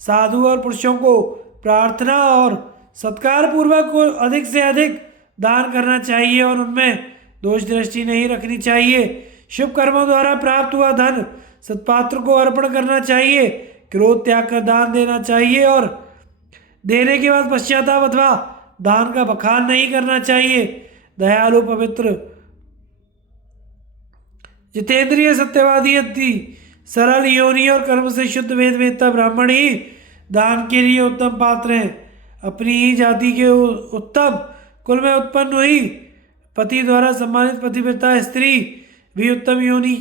साधु और पुरुषों को प्रार्थना और सत्कार पूर्वक अधिक से अधिक दान करना चाहिए और उनमें दोष दृष्टि नहीं रखनी चाहिए। शुभ कर्मों द्वारा प्राप्त हुआ धन सत्पात्र को अर्पण करना चाहिए। क्रोध त्याग कर दान देना चाहिए और देने के बाद पश्चाताप अथवा दान का बखान नहीं करना चाहिए। दयालु, पवित्र, जितेंद्रिय, सत्यवादी, अति सरल, योनि और कर्म से शुद्ध वेद वेदता ब्राह्मण ही दान के लिए उत्तम पात्र हैं। अपनी ही जाति के उत्तम कुल में उत्पन्न हुई पति द्वारा सम्मानित पतिव्रता स्त्री भी उत्तम योनि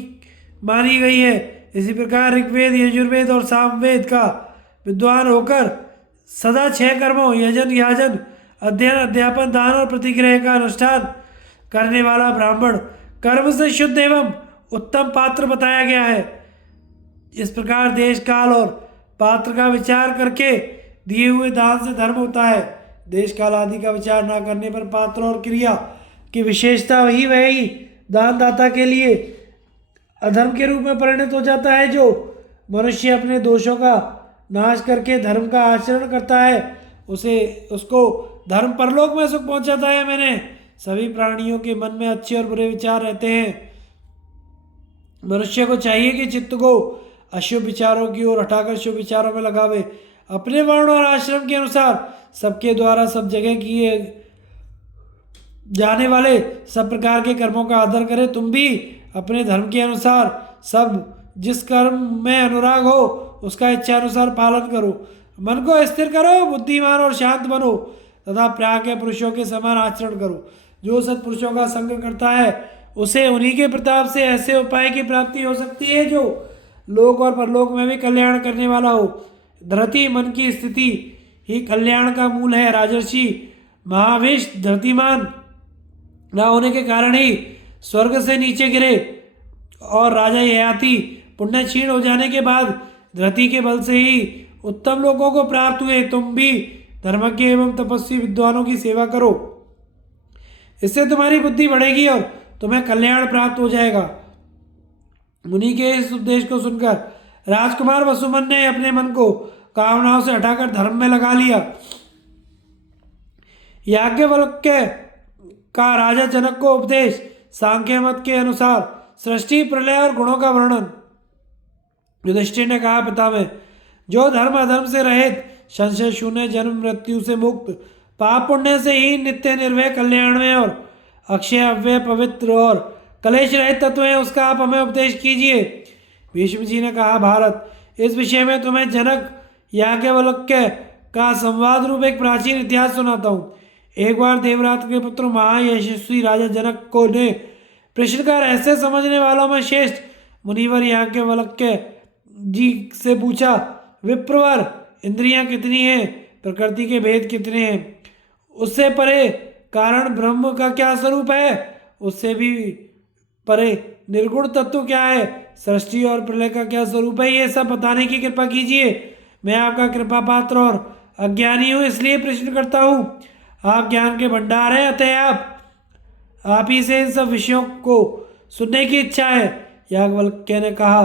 मानी गई है। इसी प्रकार ऋग्वेद, यजुर्वेद और सामवेद का विद्वान होकर सदा 6 कर्मों यजन, याजन, अध्ययन, अध्यापन, दान और प्रतिग्रह का अनुष्ठान करने वाला ब्राह्मण कर्म से शुद्ध एवं उत्तम पात्र बताया गया है। इस प्रकार देश, काल और पात्र का विचार करके दिए हुए दान से धर्म होता है। देश काल आदि का विचार न करने पर पात्र और क्रिया की विशेषता वही दानदाता के लिए अधर्म के रूप में परिणत हो जाता है। जो मनुष्य अपने दोषों का नाश करके धर्म का आचरण करता है उसको धर्म परलोक में सुख पहुंचाता है। मैंने सभी प्राणियों के मन में अच्छे और बुरे विचार रहते हैं। मनुष्य को चाहिए कि चित्त को अशुभ विचारों की ओर हटाकर शुभ विचारों में लगावे। अपने वर्ण और आश्रम के अनुसार सबके द्वारा सब जगह किए जाने वाले सब प्रकार के कर्मों का आदर करे। तुम भी अपने धर्म के अनुसार सब जिस कर्म में अनुराग हो उसका इच्छा अनुसार पालन करो। मन को स्थिर करो, बुद्धिमान और शांत बनो तथा प्राज्ञ पुरुषों के समान आचरण करो। जो सत्पुरुषों का संग करता है उसे उन्हीं के प्रताप से ऐसे उपाय की प्राप्ति हो सकती है जो लोक और परलोक में भी कल्याण करने वाला हो। धरती मन की स्थिति ही कल्याण का मूल है। राजर्षि महाविष धरतीमान न होने के कारण ही स्वर्ग से नीचे गिरे और राजा ययाति पुण्य क्षीण हो जाने के बाद धरती के बल से ही उत्तम लोगों को प्राप्त हुए। तुम भी धर्मज्ञ एवं तपस्वी विद्वानों की सेवा करो, इससे तुम्हारी बुद्धि बढ़ेगी और तुम्हें कल्याण प्राप्त हो जाएगा। मुनि के इस उपदेश को सुनकर राजकुमार वसुमन ने अपने मन को कामनाओं से हटाकर धर्म में लगा लिया। याज्ञवल्क्य का राजा जनक को उपदेश। सांख्य मत के अनुसार सृष्टि, प्रलय और गुणों का वर्णन। युधिष्ठिर ने कहा, पितामह, जो धर्म अधर्म से रहित, संशय शून्य, जन्म मृत्यु से मुक्त, पाप पुण्य से ही नित्य निर्भय, कल्याण में और अक्षय, अव्यय, पवित्र और कलेश रहित तत्व है उसका आप हमें उपदेश कीजिए। भीष्म जी ने कहा, भारत, इस विषय में तुम्हें जनक याज्ञवल्क्य का संवाद रूप एक प्राचीन इतिहास सुनाता हूँ। एक बार देवरात के पुत्र महायशस्वी राजा जनक को ने प्रश्न का रहस्य समझने वालों में श्रेष्ठ मुनिवर याज्ञवल्क्य जी से पूछा, विप्रवर, इंद्रियां कितनी हैं? प्रकृति के भेद कितने हैं? उससे परे कारण ब्रह्म का क्या स्वरूप है? उससे भी परे निर्गुण तत्व क्या है? सृष्टि और प्रलय का क्या स्वरूप है? ये सब बताने की कृपा कीजिए। मैं आपका कृपा पात्र और अज्ञानी हूँ, इसलिए प्रश्न करता हूँ। आप ज्ञान के भंडार हैं, अतः आप ही से इन सब विषयों को सुनने की इच्छा है। याज्ञवल्क्य ने कहा,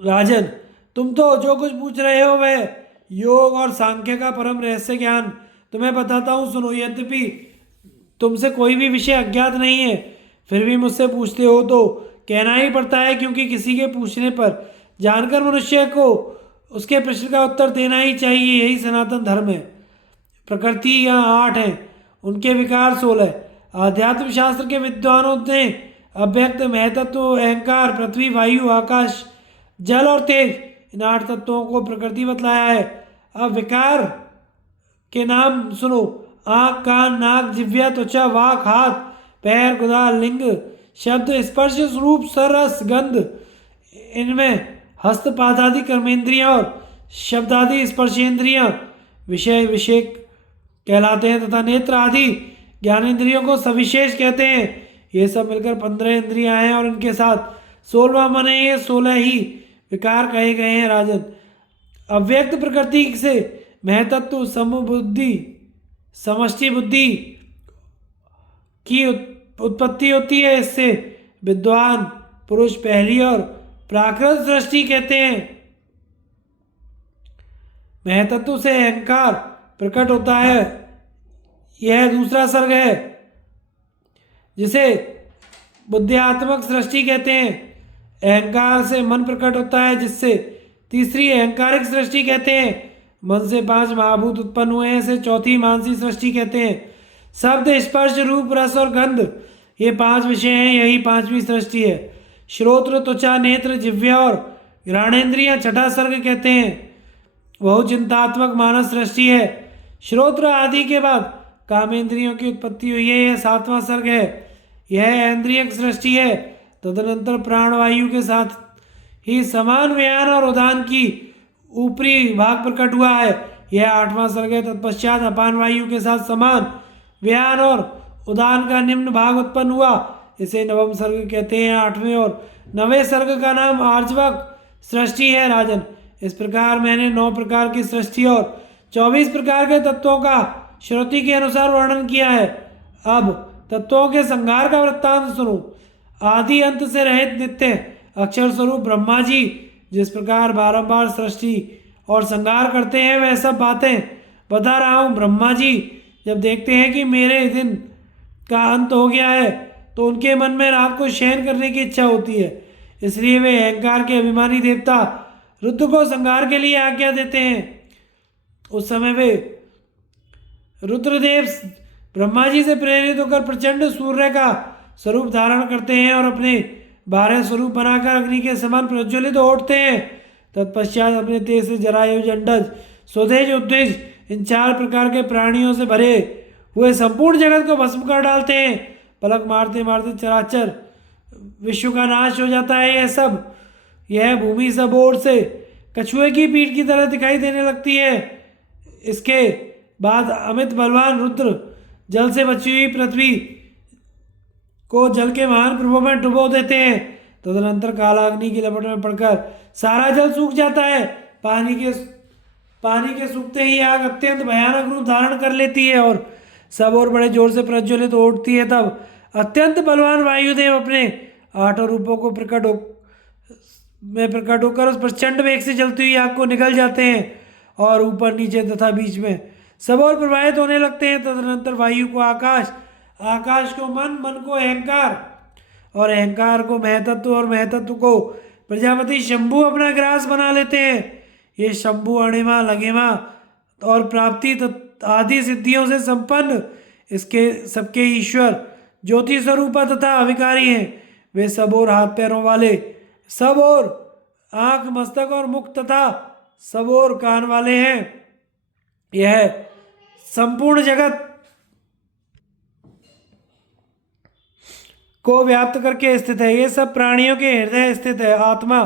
राजन, तुम तो जो कुछ पूछ रहे हो वह योग और सांख्य का परम रहस्य ज्ञान तुम्हें बताता हूँ, सुनो। यद्यपि तुमसे कोई भी विषय अज्ञात नहीं है, फिर भी मुझसे पूछते हो तो कहना ही पड़ता है, क्योंकि किसी के पूछने पर जानकर मनुष्य को उसके प्रश्न का उत्तर देना ही चाहिए। यही सनातन धर्म है। प्रकृति यहाँ 8 हैं, उनके विकार 16। आध्यात्म शास्त्र के विद्वानों ने अव्यक्त, महतत्व, अहंकार, पृथ्वी, वायु, आकाश, जल और तेज, इन 8 तत्वों को प्रकृति बतलाया है। अब विकार के नाम सुनो। आँख, कान, नाक, जिह्वा, त्वचा, वाक, हाथ, पैर, गुदा, लिंग, शब्द, स्पर्श, रूप, रस, गंध, इनमें हस्तपादादि कर्मेंद्रियां और शब्दादि स्पर्शेंद्रियां विषय विषेक कहलाते हैं, तथा नेत्र आदि ज्ञानेंद्रियों को सविशेष कहते हैं। ये सब मिलकर 15 इंद्रियां हैं और इनके साथ 16वां मन है। ये 16 ही विकार कहे गए हैं राजन। अव्यक्त प्रकृति से महतत्व, समबुद्धि, समष्टि बुद्धि की उत्पत्ति होती है। इससे विद्वान पुरुष पहली और प्राकृत सृष्टि कहते हैं। महतत्व से अहंकार प्रकट होता है, यह दूसरा सर्ग है, जिसे बुद्धियात्मक सृष्टि कहते हैं। अहंकार से मन प्रकट होता है, जिससे तीसरी अहंकारिक सृष्टि कहते हैं। मन से 5 महाभूत उत्पन्न हुए हैं, इसे चौथी मानसी सृष्टि कहते हैं। शब्द, स्पर्श, रूप, रस और गंध, ये 5 विषय हैं, यही 5वीं सृष्टि है। श्रोत्र, त्वचा, नेत्र, जिह्वा और घ्राणेन्द्रियां छठा सर्ग कहते हैं। बहुचिंतात्मक मानस सृष्टि है। श्रोत्र आदि के बाद कामेंद्रियों की उत्पत्ति हुई है, यह 7वां सर्ग है। यह इंद्रियक सृष्टि है। तदनंतर प्राणवायु के साथ ही समान व्यान और उदान की ऊपरी भाग प्रकट हुआ है, यह 8वां सर्ग है। तत्पश्चात अपान वायु के साथ समान व्यान और उदान का निम्न भाग उत्पन्न हुआ, इसे नवम सर्ग कहते हैं। 8वें और 9वें सर्ग का नाम आर्जवक सृष्टि है राजन। इस प्रकार मैंने 9 प्रकार की सृष्टि और 24 प्रकार के तत्वों का श्रुति के अनुसार वर्णन किया है। अब तत्वों के संहार का वृत्तांत सुनो। आदि अंत से रहित नित्य अक्षर स्वरूप ब्रह्मा जी जिस प्रकार बारंबार सृष्टि और संहार करते हैं, वह सब बातें बता रहा हूँ। ब्रह्मा जी जब देखते हैं कि मेरे दिन का अंत हो गया है, तो उनके मन में रात को शयन करने की इच्छा होती है। इसलिए वे अहंकार के अभिमानी देवता रुद्र को संहार के लिए आज्ञा देते हैं। उस समय वे रुद्रदेव ब्रह्मा जी से प्रेरित होकर प्रचंड सूर्य का स्वरूप धारण करते हैं और अपने 12 स्वरूप बनाकर अग्नि के समान प्रज्वलित हो उठते हैं। तत्पश्चात अपने तेज से जरायु, जंडज, स्वतेज, उद्विज, इन 4 प्रकार के प्राणियों से भरे हुए संपूर्ण जगत को भस्म कर डालते हैं। पलक मारते मारते चराचर विश्व का नाश हो जाता है। यह भूमि सब ओर से कछुए की पीठ की तरह दिखाई देने लगती है। इसके बाद अमित बलवान रुद्र जल से बची हुई पृथ्वी को जल के महान प्रभु में डुबो देते हैं। तदनंतर कालाग्नि की लपट में पड़कर सारा जल सूख जाता है। पानी के सूखते ही आग अत्यंत भयानक रूप धारण कर लेती है और सब और बड़े जोर से प्रज्वलित हो उठती है। तब अत्यंत बलवान वायुदेव अपने 8 रूपों को प्रकट होकर उस प्रचंड वेग से जलती हुई आग को निगल जाते हैं और ऊपर, नीचे तथा बीच में सब और प्रवाहित होने लगते हैं। तदनंतर वायु को आकाश, आकाश को मन, मन को अहंकार और अहंकार को महतत्व और महतत्व को प्रजापति शंभु अपना ग्रास बना लेते हैं। ये शंभु अणिमा, लघिमा और प्राप्ति आदि सिद्धियों से संपन्न इसके सबके ईश्वर, ज्योति स्वरूप तथा अविकारी हैं। वे सब और हाथ पैरों वाले, सब और आंख, मस्तक और मुख तथा सब और कान वाले हैं। यह संपूर्ण जगत को व्याप्त करके स्थित है। ये सब प्राणियों के हृदय स्थित है। आत्मा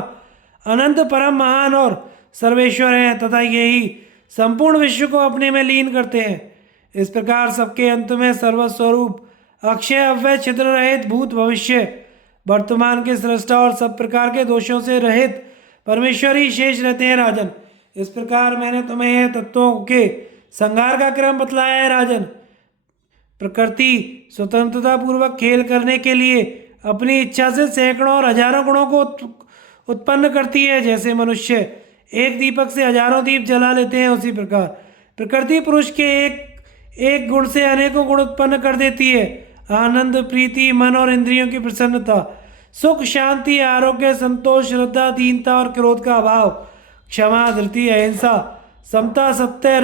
अनंत, परम, महान और सर्वेश्वर है तथा यही संपूर्ण विश्व को अपने में लीन करते हैं। इस प्रकार सबके अंत में सर्वस्वरूप, अक्षय, अव्यय, छिद्र रहित, भूत, भविष्य, वर्तमान के सृष्टा और सब प्रकार के दोषों से रहित परमेश्वर ही शेष रहते हैं राजन। इस प्रकार मैंने तुम्हें यह तत्वों के संहार का क्रम बतलाया है राजन। प्रकृति स्वतंत्रता पूर्वक खेल करने के लिए अपनी इच्छा से सैकड़ों और हजारों गुणों को उत्पन्न करती है। जैसे मनुष्य एक दीपक से हजारों दीप जला लेते हैं, उसी प्रकार प्रकृति पुरुष के एक गुण से अनेकों गुण उत्पन्न कर देती है। आनंद, प्रीति, मन और इंद्रियों की प्रसन्नता, सुख, शांति, आरोग्य, संतोष, श्रद्धा, दीनता और क्रोध का अभाव, क्षमा, धृति, अहिंसा, समता, सत्य,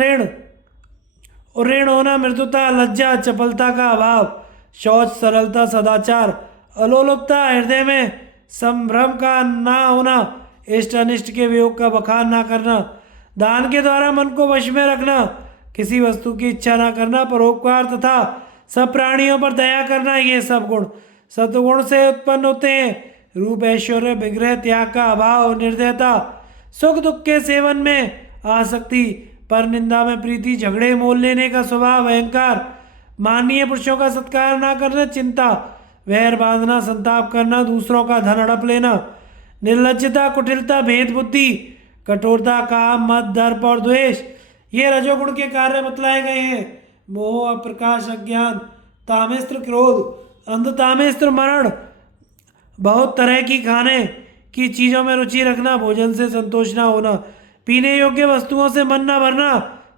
ऋण होना, मृदुता, लज्जा, चपलता का अभाव, शौच, सरलता, सदाचार, अलोलुपता, हृदय में संभ्रम का ना होना, इष्ट अनिष्ट के वियोग का बखान ना करना, दान के द्वारा मन को वश में रखना, किसी वस्तु की इच्छा ना करना, परोपकार तथा सब प्राणियों पर दया करना, ये सब गुण सत्गुण से उत्पन्न होते हैं। रूप, ऐश्वर्य, विग्रह, त्याग का अभाव, निर्दयता, सुख दुख के सेवन में आसक्ति, पर निंदा में प्रीति, झगड़े, मोल लेने का स्वभाव, अहंकार, माननीय पुरुषों का सत्कार ना करना, चिंता, वैर बांधना, संताप करना, दूसरों का धन हड़प लेना, निर्लज्जता, कुटिलता, भेद बुद्धि, कठोरता, काम, मद, दर्प और द्वेष, ये रजोगुण के कार्य बतलाए गए हैं। मोह, अप्रकाश, अज्ञान, तामेस्त्र, क्रोध, अंधतामेस्त्र, मरण, बहुत तरह की खाने की चीज़ों में रुचि रखना, भोजन से संतोष न होना, पीने योग्य वस्तुओं से मन न भरना,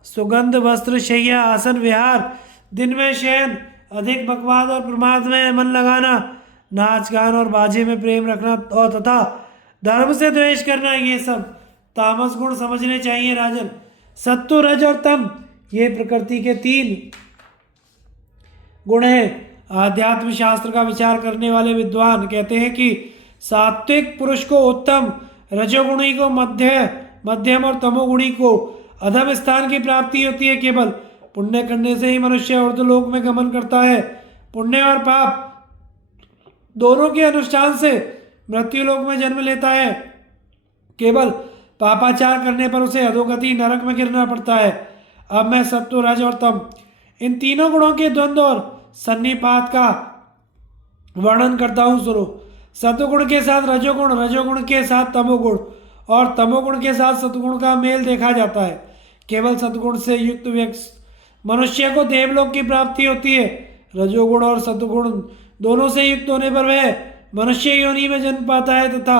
सुगंध, वस्त्र, शैया, आसन, विहार, दिन में शयन, अधिक बकवाद और प्रमाद में मन लगाना, नाच गान और बाजे में प्रेम रखना और तथा धर्म से द्वेष करना, ये सब तामस गुण समझने चाहिए राजन। सत्व, रज और तम, ये प्रकृति के 3 गुण हैं। आध्यात्म शास्त्र का विचार करने वाले विद्वान कहते हैं कि सात्विक पुरुष को उत्तम, रजोगुणी को मध्यम और तमोगुणी को अधम स्थान की प्राप्ति होती है। केवल पुण्य करने से ही मनुष्य ऊर्ध्वलोक में गमन करता है। पुण्य और पाप दोनों के अनुष्ठान से मृत्यु लोक में जन्म लेता है। केवल पापाचार करने पर उसे अधोगति नरक में गिरना पड़ता है। अब मैं सत्व, रज और तम, इन तीनों गुणों के द्वंद्व और सन्निपात का वर्णन करता हूँ, सुनो। सत्वगुण के साथ रजोगुण, रजोगुण के साथ तमोगुण और तमोगुण के साथ सत्वगुण का मेल देखा जाता है। केवल सत्वगुण से युक्त व्यक्ति मनुष्य को देवलोक की प्राप्ति होती है। रजोगुण और सत्वगुण दोनों से युक्त होने पर वह मनुष्य योनि में जन्म पाता है तथा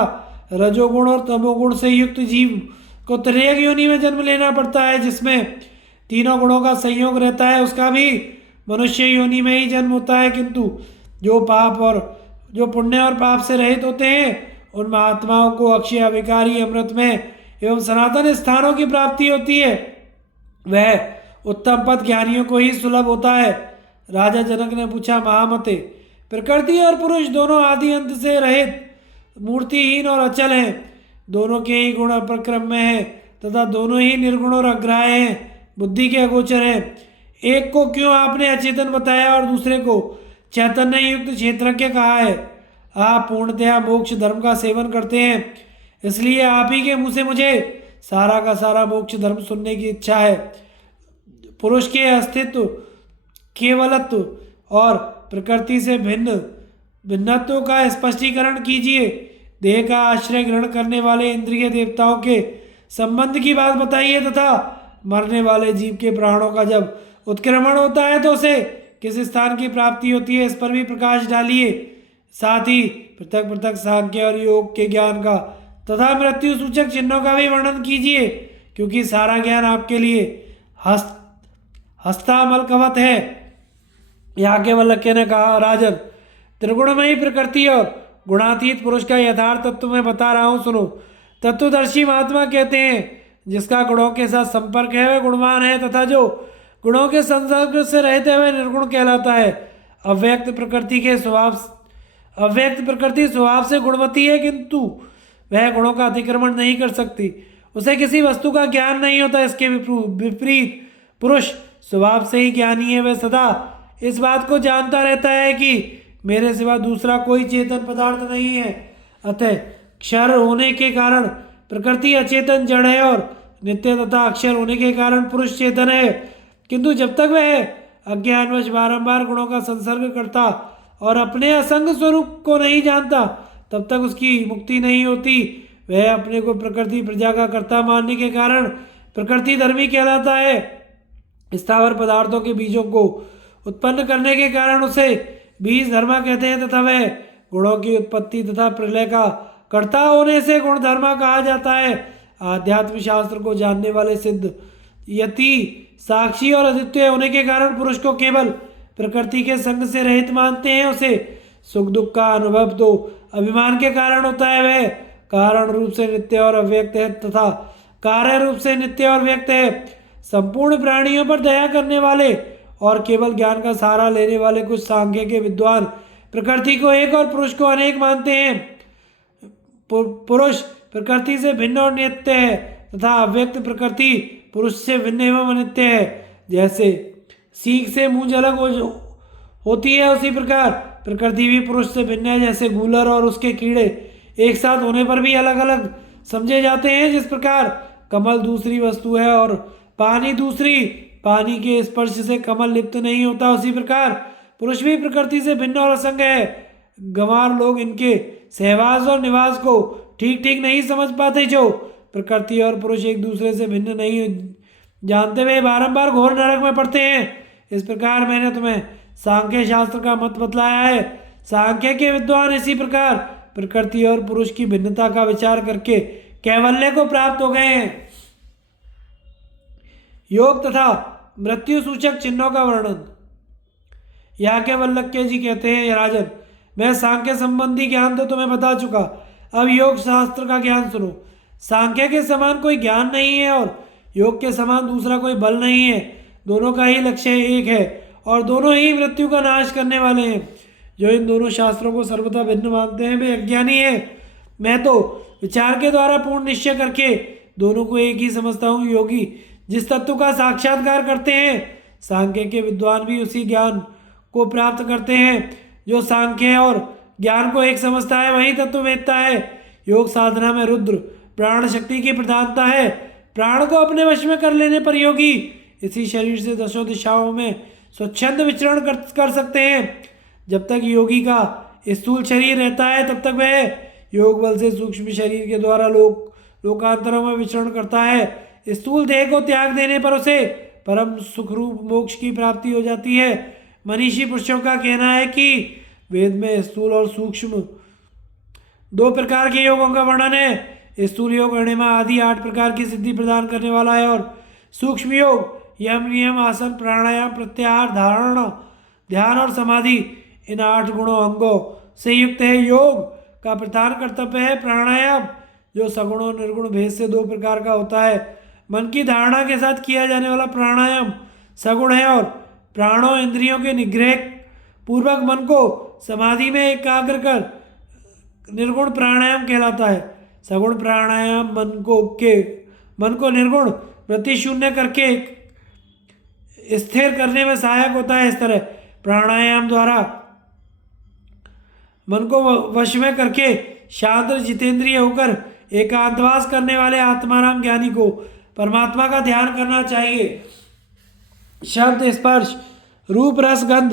रजोगुण और तमोगुण से युक्त जीव को त्रियक योनि में जन्म लेना पड़ता है, जिसमें तीनों गुणों का संयोग रहता है। उसका भी मनुष्य योनि में ही जन्म होता है। किंतु जो पुण्य और पाप से रहित होते हैं उन महात्माओं को अक्षय, विकारी, अमृत में एवं सनातन स्थानों की प्राप्ति होती है। वह उत्तम पद ज्ञानियों को ही सुलभ होता है। राजा जनक ने पूछा, महामते, प्रकृति और पुरुष दोनों आदि अंत से रहित, मूर्तिहीन और अचल हैं। दोनों के ही गुण प्रक्रम में हैं तथा दोनों ही निर्गुण और अग्राह्य हैं, बुद्धि के अगोचर हैं। एक को क्यों आपने अचेतन बताया और दूसरे को चैतन्य युक्त क्षेत्रज्ञ कहा है? आप पूर्णतया मोक्ष धर्म का सेवन करते हैं, इसलिए आप ही के मुँह से मुझे सारा का सारा मोक्ष धर्म सुनने की इच्छा है। पुरुष के अस्तित्व, केवलत्व और प्रकृति से भिन्नत्व का स्पष्टीकरण कीजिए। देह का आश्रय ग्रहण करने वाले इंद्रिय देवताओं के संबंध की बात बताइए तथा मरने वाले जीव के प्राणों का जब उत्क्रमण होता है तो उसे किस स्थान की प्राप्ति होती है, इस पर भी प्रकाश डालिए। साथ ही पृथक पृथक सांख्य और योग के ज्ञान का तथा मृत्यु सूचक चिन्हों का भी वर्णन कीजिए, क्योंकि सारा ज्ञान आपके लिए हस्तामलकवत है। याज्ञवल्क्य ने कहा, राजन, त्रिगुणमयी प्रकृति और गुणातीत पुरुष का यथार्थ तत्व मैं बता रहा हूँ, सुनो। तत्वदर्शी महात्मा कहते हैं, जिसका गुणों के साथ संपर्क है वह गुणवान है तथा जो गुणों के संसर्ग से रहते हुए निर्गुण कहलाता है। अव्यक्त प्रकृति स्वभाव से गुणवती है, किंतु वह गुणों का अतिक्रमण नहीं कर सकती। उसे किसी वस्तु का ज्ञान नहीं होता। इसके विपरीत पुरुष स्वभाव से ही ज्ञानी है। वह सदा इस बात को जानता रहता है कि मेरे सिवा दूसरा कोई चेतन पदार्थ नहीं है। अतः क्षर होने के कारण प्रकृति अचेतन जड़ है और नित्य तथा अक्षर होने के कारण पुरुष चेतन है। किंतु जब तक वह अज्ञानवश बारंबार गुणों का संसर्ग करता और अपने असंग स्वरूप को नहीं जानता, तब तक उसकी मुक्ति नहीं होती। वह अपने को प्रकृति प्रजा का कर्ता मानने के कारण प्रकृति धर्मी कहलाता है। स्थावर पदार्थों के बीजों को उत्पन्न करने के कारण उसे बीज धर्मा कहते हैं तथा वह गुणों की उत्पत्ति तथा प्रलय का कर्ता होने से गुण धर्मा कहा जाता है। आध्यात्म शास्त्र को जानने वाले सिद्ध यति साक्षी और अद्वितीय होने के कारण पुरुष को केवल प्रकृति के संग से रहित मानते हैं। उसे सुख दुख का अनुभव तो अभिमान के कारण होता है। वह कारण रूप से नित्य और अव्यक्त है तथा कार्य रूप से नित्य और व्यक्त है। संपूर्ण प्राणियों पर दया करने वाले और केवल ज्ञान का सहारा लेने वाले कुछ सांख्य के विद्वान प्रकृति को एक और पुरुष को अनेक मानते हैं। पुरुष प्रकृति से भिन्न और नित्य है तथा अव्यक्त प्रकृति पुरुष से भिन्न एवं अनित्य है। जैसे सींग से मूंछ अलग होती है, उसी प्रकार प्रकृति भी पुरुष से भिन्न है। जैसे गूलर और उसके कीड़े एक साथ होने पर भी अलग अलग समझे जाते हैं, जिस प्रकार कमल दूसरी वस्तु है और पानी दूसरी, पानी के स्पर्श से कमल लिप्त नहीं होता, उसी प्रकार पुरुष भी प्रकृति से भिन्न और असंग है। गंवार लोग इनके सहवास और निवास को ठीक ठीक नहीं समझ पाते। जो प्रकृति और पुरुष एक दूसरे से भिन्न नहीं जानते, वे बारंबार घोर नरक में पड़ते हैं। इस प्रकार मैंने तुम्हें सांख्य शास्त्र का मत बतलाया है। सांख्य के विद्वान इसी प्रकार प्रकृति और पुरुष की भिन्नता का विचार करके कैवल्य को प्राप्त हो गए हैं। योग तथा मृत्यु सूचक चिन्हों का वर्णन। याज्ञवल्क्य जी कहते हैं, राजन, मैं सांख्य संबंधी ज्ञान तो तुम्हें बता चुका, अब योग शास्त्र का ज्ञान सुनो। सांख्य के समान कोई ज्ञान नहीं है और योग के समान दूसरा कोई बल नहीं है। दोनों का ही लक्ष्य एक है और दोनों ही मृत्यु का नाश करने वाले हैं। जो इन दोनों शास्त्रों को सर्वथा भिन्न मानते हैं वे अज्ञानी है। मैं तो विचार के द्वारा पूर्ण निश्चय करके दोनों को एक ही समझता हूँ। योगी जिस तत्व का साक्षात्कार करते हैं, सांख्य के विद्वान भी उसी ज्ञान को प्राप्त करते हैं। जो सांख्य और ज्ञान को एक समझता है वही तत्व वेदता है। योग साधना में रुद्र प्राण शक्ति की प्रधानता है। प्राण को अपने वश में कर लेने पर योगी इसी शरीर से दसों दिशाओं में स्वच्छंद विचरण कर सकते हैं। जब तक योगी का स्थूल शरीर रहता है तब तक वह योग बल से सूक्ष्म शरीर के द्वारा लोकांतरों में विचरण करता है। स्थूल देह को त्याग देने पर उसे परम सुखरूप मोक्ष की प्राप्ति हो जाती है। मनीषी पुरुषों का कहना है कि वेद में स्थूल और सूक्ष्म दो प्रकार के योगों का वर्णन है। स्थूल योग अणिमा आदि 8 प्रकार की सिद्धि प्रदान करने वाला है और सूक्ष्म योग यम नियम आसन प्राणायाम प्रत्याहार धारणा ध्यान और समाधि इन 8 गुणों अंगों से युक्त है। योग का प्रधान कर्तव्य है प्राणायाम, जो सगुण और निर्गुण भेद से 2 प्रकार का होता है। मन की धारणा के साथ किया जाने वाला प्राणायाम सगुण है और प्राणों इंद्रियों के निग्रह पूर्वक मन को समाधि में एकाग्र कर निर्गुण प्राणायाम कहलाता है। सगुण प्राणायाम मन को निर्गुण वृत्ति शून्य करके स्थिर करने में सहायक होता है। इस तरह प्राणायाम द्वारा मन को वश में करके शांत जितेंद्रिय होकर एकांतवास करने वाले आत्माराम ज्ञानी को परमात्मा का ध्यान करना चाहिए। शब्द स्पर्श रूप रस गंध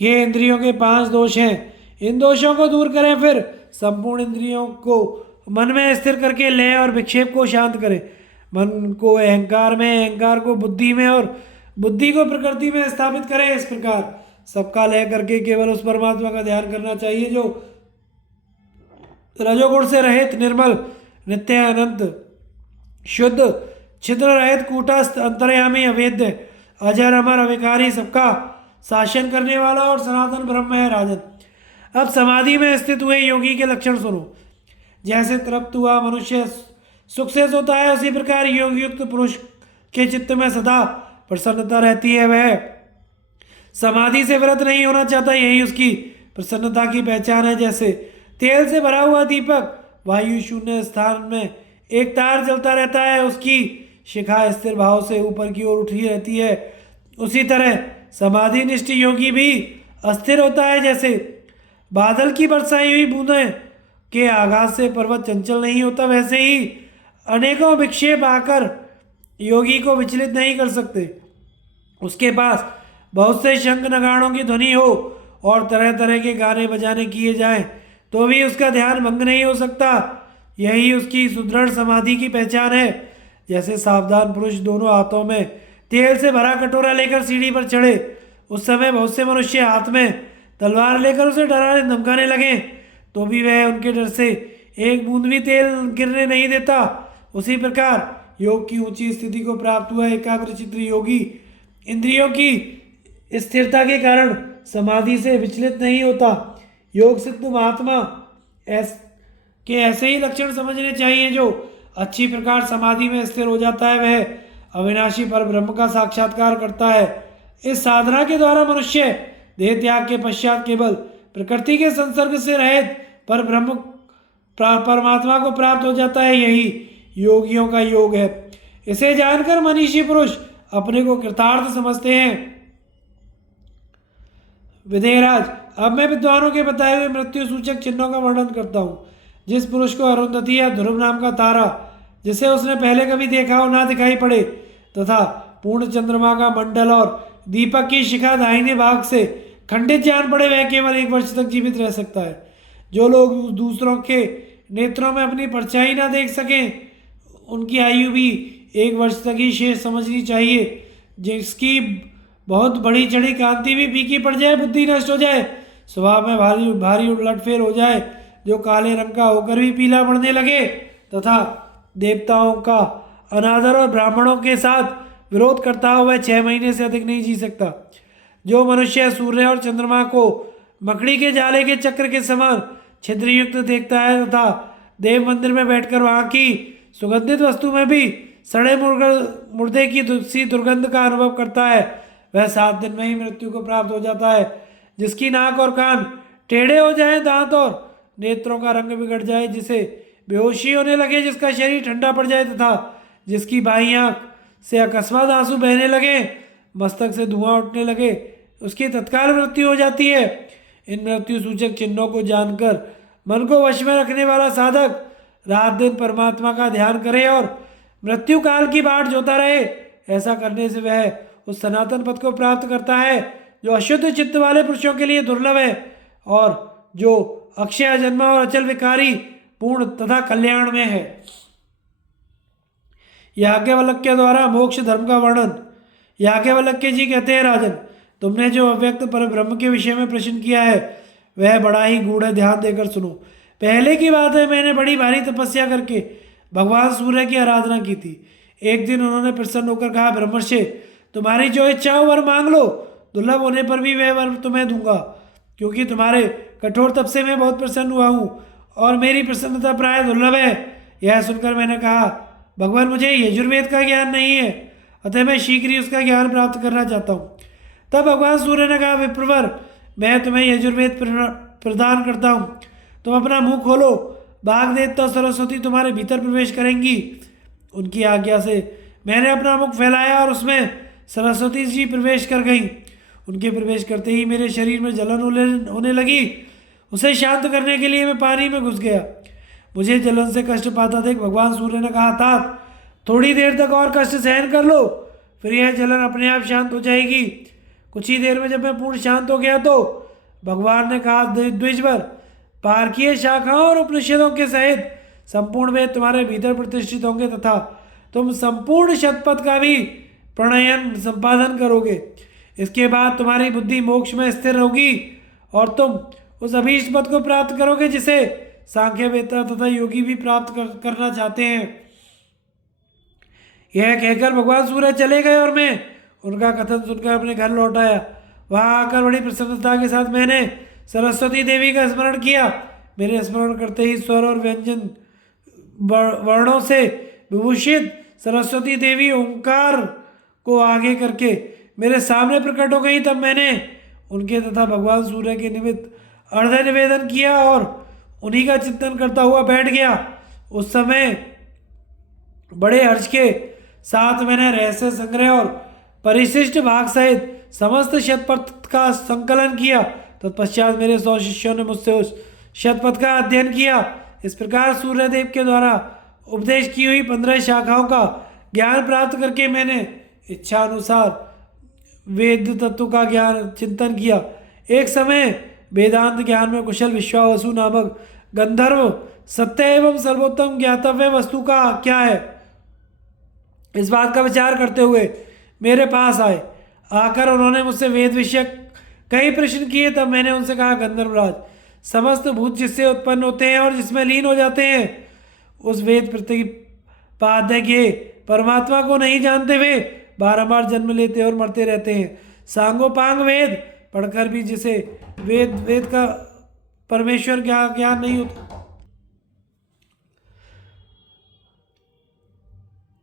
ये इंद्रियों के 5 दोष हैं। इन दोषों को दूर करें, फिर संपूर्ण इंद्रियों को मन में स्थिर करके लय और विक्षेप को शांत करें। मन को अहंकार में, अहंकार को बुद्धि में और बुद्धि को प्रकृति में स्थापित करें। इस प्रकार सबका लय करके केवल उस परमात्मा का ध्यान करना चाहिए जो रजोगुण से रहित, निर्मल, नित्य, अनंत, शुद्ध, छिद्र रहित, कूटस्थ, अंतर्यामी, अवेद्य, अजर, अमर, अविकारी, सबका शासन करने वाला और सनातन ब्रह्म है। राजन, अब समाधि में स्थित हुए योगी के लक्षण सुनो। जैसे तृप्त हुआ मनुष्य सुख से सोता है, उसी प्रकार योग युक्त पुरुष के चित्त में सदा प्रसन्नता रहती है। वह समाधि से व्रत नहीं होना चाहता, यही उसकी प्रसन्नता की पहचान है। जैसे तेल से भरा हुआ दीपक वायु शून्य स्थान में एक तार जलता रहता है, उसकी शिखा स्थिर भाव से ऊपर की ओर उठी रहती है, उसी तरह समाधि निष्ठ योगी भी अस्थिर होता है। जैसे बादल की बरसाई हुई बूंदें के आघात से पर्वत चंचल नहीं होता, वैसे ही अनेकों विक्षेप आकर योगी को विचलित नहीं कर सकते। उसके पास बहुत से शंख नगाड़ों की ध्वनि हो और तरह तरह के गाने बजाने किए जाएं तो भी उसका ध्यान भंग नहीं हो सकता। यही उसकी सुदृढ़ समाधि की पहचान है। जैसे सावधान पुरुष दोनों हाथों में तेल से भरा कटोरा लेकर सीढ़ी पर चढ़े, उस समय बहुत से मनुष्य हाथ में तलवार लेकर उसे डराने धमकाने लगे तो भी वह उनके डर से एक बूंद भी तेल गिरने नहीं देता। उसी प्रकार योग की ऊंची स्थिति को प्राप्त हुआ एकाग्रचित्त योगी इंद्रियों की स्थिरता के कारण समाधि से विचलित नहीं होता। योग सिद्ध महात्मा के ऐसे ही लक्षण समझने चाहिए। जो अच्छी प्रकार समाधि में स्थिर हो जाता है वह अविनाशी पर ब्रह्म का साक्षात्कार करता है। इस साधना के द्वारा मनुष्य देह त्याग के पश्चात केवल प्रकृति के संसर्ग से रहित पर ब्रह्म परमात्मा को प्राप्त हो जाता है। यही योगियों का योग है। इसे जानकर मनीषी पुरुष अपने को कृतार्थ समझते हैं। विदेहराज, अब मैं विद्वानों के बताए हुए मृत्यु सूचक चिन्हों का वर्णन करता हूँ। जिस पुरुष को अरुंधति या ध्रुव नाम का तारा, जिसे उसने पहले कभी देखा हो, ना दिखाई पड़े तथा पूर्ण चंद्रमा का मंडल और दीपक की शिखा दाहिने भाग से खंडित जान पड़े, वह केवल 1 वर्ष तक जीवित रह सकता है। जो लोग दूसरों के नेत्रों में अपनी परछाई ना देख सकें, उनकी आयु भी 1 वर्ष तक ही शेष समझनी चाहिए। जिसकी बहुत बड़ी चढ़ी कांति भी फीकी पड़ जाए, बुद्धि नष्ट हो जाए, स्वभाव में भारी भारी उलटफेर हो जाए, जो काले रंग का होकर भी पीला पड़ने लगे तथा देवताओं का अनादर और ब्राह्मणों के साथ विरोध करता हुआ 6 महीने से अधिक नहीं जी सकता। जो मनुष्य सूर्य और चंद्रमा को मकड़ी के जाले के चक्र के समान छिद्रयुक्त देखता है तथा देव मंदिर में बैठकर वहां की सुगंधित वस्तु में भी सड़े मुर्दे की सी दुर्गंध का अनुभव करता है, वह 7 दिन में ही मृत्यु को प्राप्त हो जाता है। जिसकी नाक और कान टेढ़े हो जाए, दांत और नेत्रों का रंग बिगड़ जाए, जिसे बेहोशी होने लगे, जिसका शरीर ठंडा पड़ जाए तथा जिसकी बाईं आंख से अकस्मात आंसू बहने लगे, मस्तक से धुआं उठने लगे, उसकी तत्काल मृत्यु हो जाती है। इन मृत्यु सूचक चिन्हों को जानकर मन को वश में रखने वाला साधक रात दिन परमात्मा का ध्यान करे और मृत्यु काल की बाट जोता रहे। ऐसा करने से वह उस सनातन पद को प्राप्त करता है जो अशुद्ध चित्त वाले पुरुषों के लिए दुर्लभ है और जो अक्षय अजन्मा और अचल विकारी पूर्ण तथा कल्याण में है। याज्ञवल्क्य द्वारा मोक्ष धर्म का वर्णन। याज्ञवल्क्य जी कहते हैं, राजन, तुमने जो अव्यक्त पर ब्रह्म के विषय में प्रश्न किया है वह बड़ा ही गूढ़ है, ध्यान देकर सुनो। पहले की बात है, मैंने बड़ी भारी तपस्या करके भगवान सूर्य की आराधना की थी। एक दिन उन्होंने प्रसन्न होकर कहा, ब्रह्मर्षि, तुम्हारी जो इच्छा हो वर मांग लो, दुर्लभ होने पर भी वह वर तुम्हें दूंगा, क्योंकि तुम्हारे कठोर तप से मैं बहुत प्रसन्न हुआ हूँ और मेरी प्रसन्नता प्राय दुर्लभ है। यह सुनकर मैंने कहा, भगवान, मुझे यजुर्वेद का ज्ञान नहीं है, अतः मैं शीघ्र ही उसका ज्ञान प्राप्त करना चाहता हूँ। तब भगवान सूर्य ने कहा, विप्रवर, मैं तुम्हें यजुर्वेद प्रदान करता हूँ। तुम अपना मुंह खोलो, बाघ देवता सरस्वती तुम्हारे भीतर प्रवेश करेंगी। उनकी आज्ञा से मैंने अपना मुख फैलाया और उसमें सरस्वती जी प्रवेश कर गईं। उनके प्रवेश करते ही मेरे शरीर में जलन होने लगी। उसे शांत करने के लिए मैं पानी में घुस गया। मुझे जलन से कष्ट पाता देख भगवान सूर्य ने कहा, तात, थोड़ी देर तक और कष्ट सहन कर लो, फिर यह जलन अपने आप शांत हो जाएगी। कुछ ही देर में जब मैं पूर्ण शांत हो गया तो भगवान ने कहा, द्विजवर, पारकीय शाखाओं और उपनिषदों के सहित संपूर्ण वेद तुम्हारे भीतर प्रतिष्ठित होंगे तथा तुम संपूर्ण शतपथ का भी प्रणयन संपादन करोगे। इसके बाद तुम्हारी बुद्धि मोक्ष में स्थिर होगी और तुम उस अभीष्ट पद को प्राप्त करोगे जिसे सांख्य वेत्ता तथा योगी भी प्राप्त करना चाहते हैं। यह कहकर भगवान सूर्य चले गए और मैं उनका कथन सुनकर अपने घर लौट आया। वहाँ आकर बड़ी प्रसन्नता के साथ मैंने सरस्वती देवी का स्मरण किया। मेरे स्मरण करते ही स्वर और व्यंजन वर्णों से विभूषित सरस्वती देवी ओंकार को आगे करके मेरे सामने प्रकट हो गई। तब मैंने उनके तथा भगवान सूर्य के निमित्त अर्घ्य निवेदन किया और उन्हीं का चिंतन करता हुआ बैठ गया। उस समय बड़े हर्ष के साथ मैंने रहस्य संग्रह और परिशिष्ट भाग सहित समस्त शतपथ का संकलन किया। तत्पश्चात मेरे 100 शिष्यों ने मुझसे उस शतपथ का अध्ययन किया। इस प्रकार सूर्यदेव के द्वारा उपदेश की हुई 15 शाखाओं का ज्ञान प्राप्त करके मैंने इच्छा अनुसार वेद तत्व का ज्ञान चिंतन किया। एक समय वेदांत ज्ञान में कुशल विश्वावसु नामक गंधर्व सत्य एवं सर्वोत्तम ज्ञातव्य वस्तु का क्या है, इस बात का विचार करते हुए मेरे पास आए। आकर उन्होंने मुझसे वेद विषयक कई प्रश्न किए। तब मैंने उनसे कहा, गंधर्वराज, समस्त भूत जिससे उत्पन्न होते हैं और जिसमें लीन हो जाते हैं, उस वेद प्रतिपाद्य के परमात्मा को नहीं जानते हुए बारंबार जन्म लेते और मरते रहते हैं। सांगोपांग वेद पढ़कर भी जिसे वेद का परमेश्वर ज्ञान नहीं होता।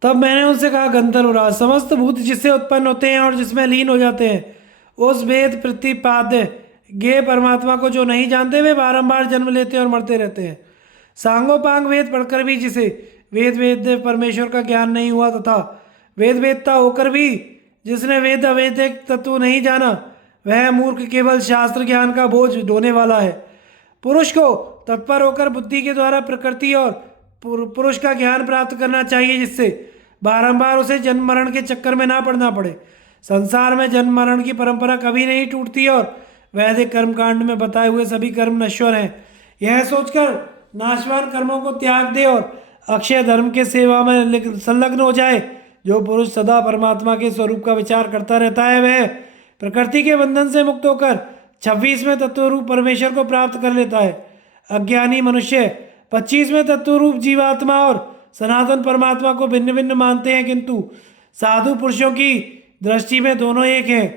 तब मैंने उनसे कहा, गंधर्वराज, समस्त भूत जिससे उत्पन्न होते हैं और जिसमें लीन हो जाते हैं, उस वेद प्रतिपाद्य गे परमात्मा को जो नहीं जानते, वे बारंबार जन्म लेते और मरते रहते हैं। सांगोपांग वेद पढ़कर भी जिसे वेद परमेश्वर का ज्ञान नहीं हुआ तथा वेदता होकर भी जिसने वेद अवैधिक तत्व नहीं जाना, वह मूर्ख केवल शास्त्र ज्ञान का बोझ ढोने वाला है। पुरुष को तत्पर होकर बुद्धि के द्वारा प्रकृति और पुरुष का ज्ञान प्राप्त करना चाहिए, जिससे बारंबार उसे जन्म मरण के चक्कर में ना पड़ना पड़े। संसार में जन्म मरण की परंपरा कभी नहीं टूटती और वैदिक कर्मकांड में बताए हुए सभी कर्म नश्वर हैं। यह सोचकर नाशवान कर्मों को त्याग दे और अक्षय धर्म के सेवा में संलग्न हो जाए। जो पुरुष सदा परमात्मा के स्वरूप का विचार करता रहता है, वह प्रकृति के बंधन से मुक्त होकर 26वें तत्वरूप परमेश्वर को प्राप्त कर लेता है। अज्ञानी मनुष्य 25वें तत्वरूप जीवात्मा और सनातन परमात्मा को भिन्न भिन्न मानते हैं, किंतु साधु पुरुषों की दृष्टि में दोनों एक हैं।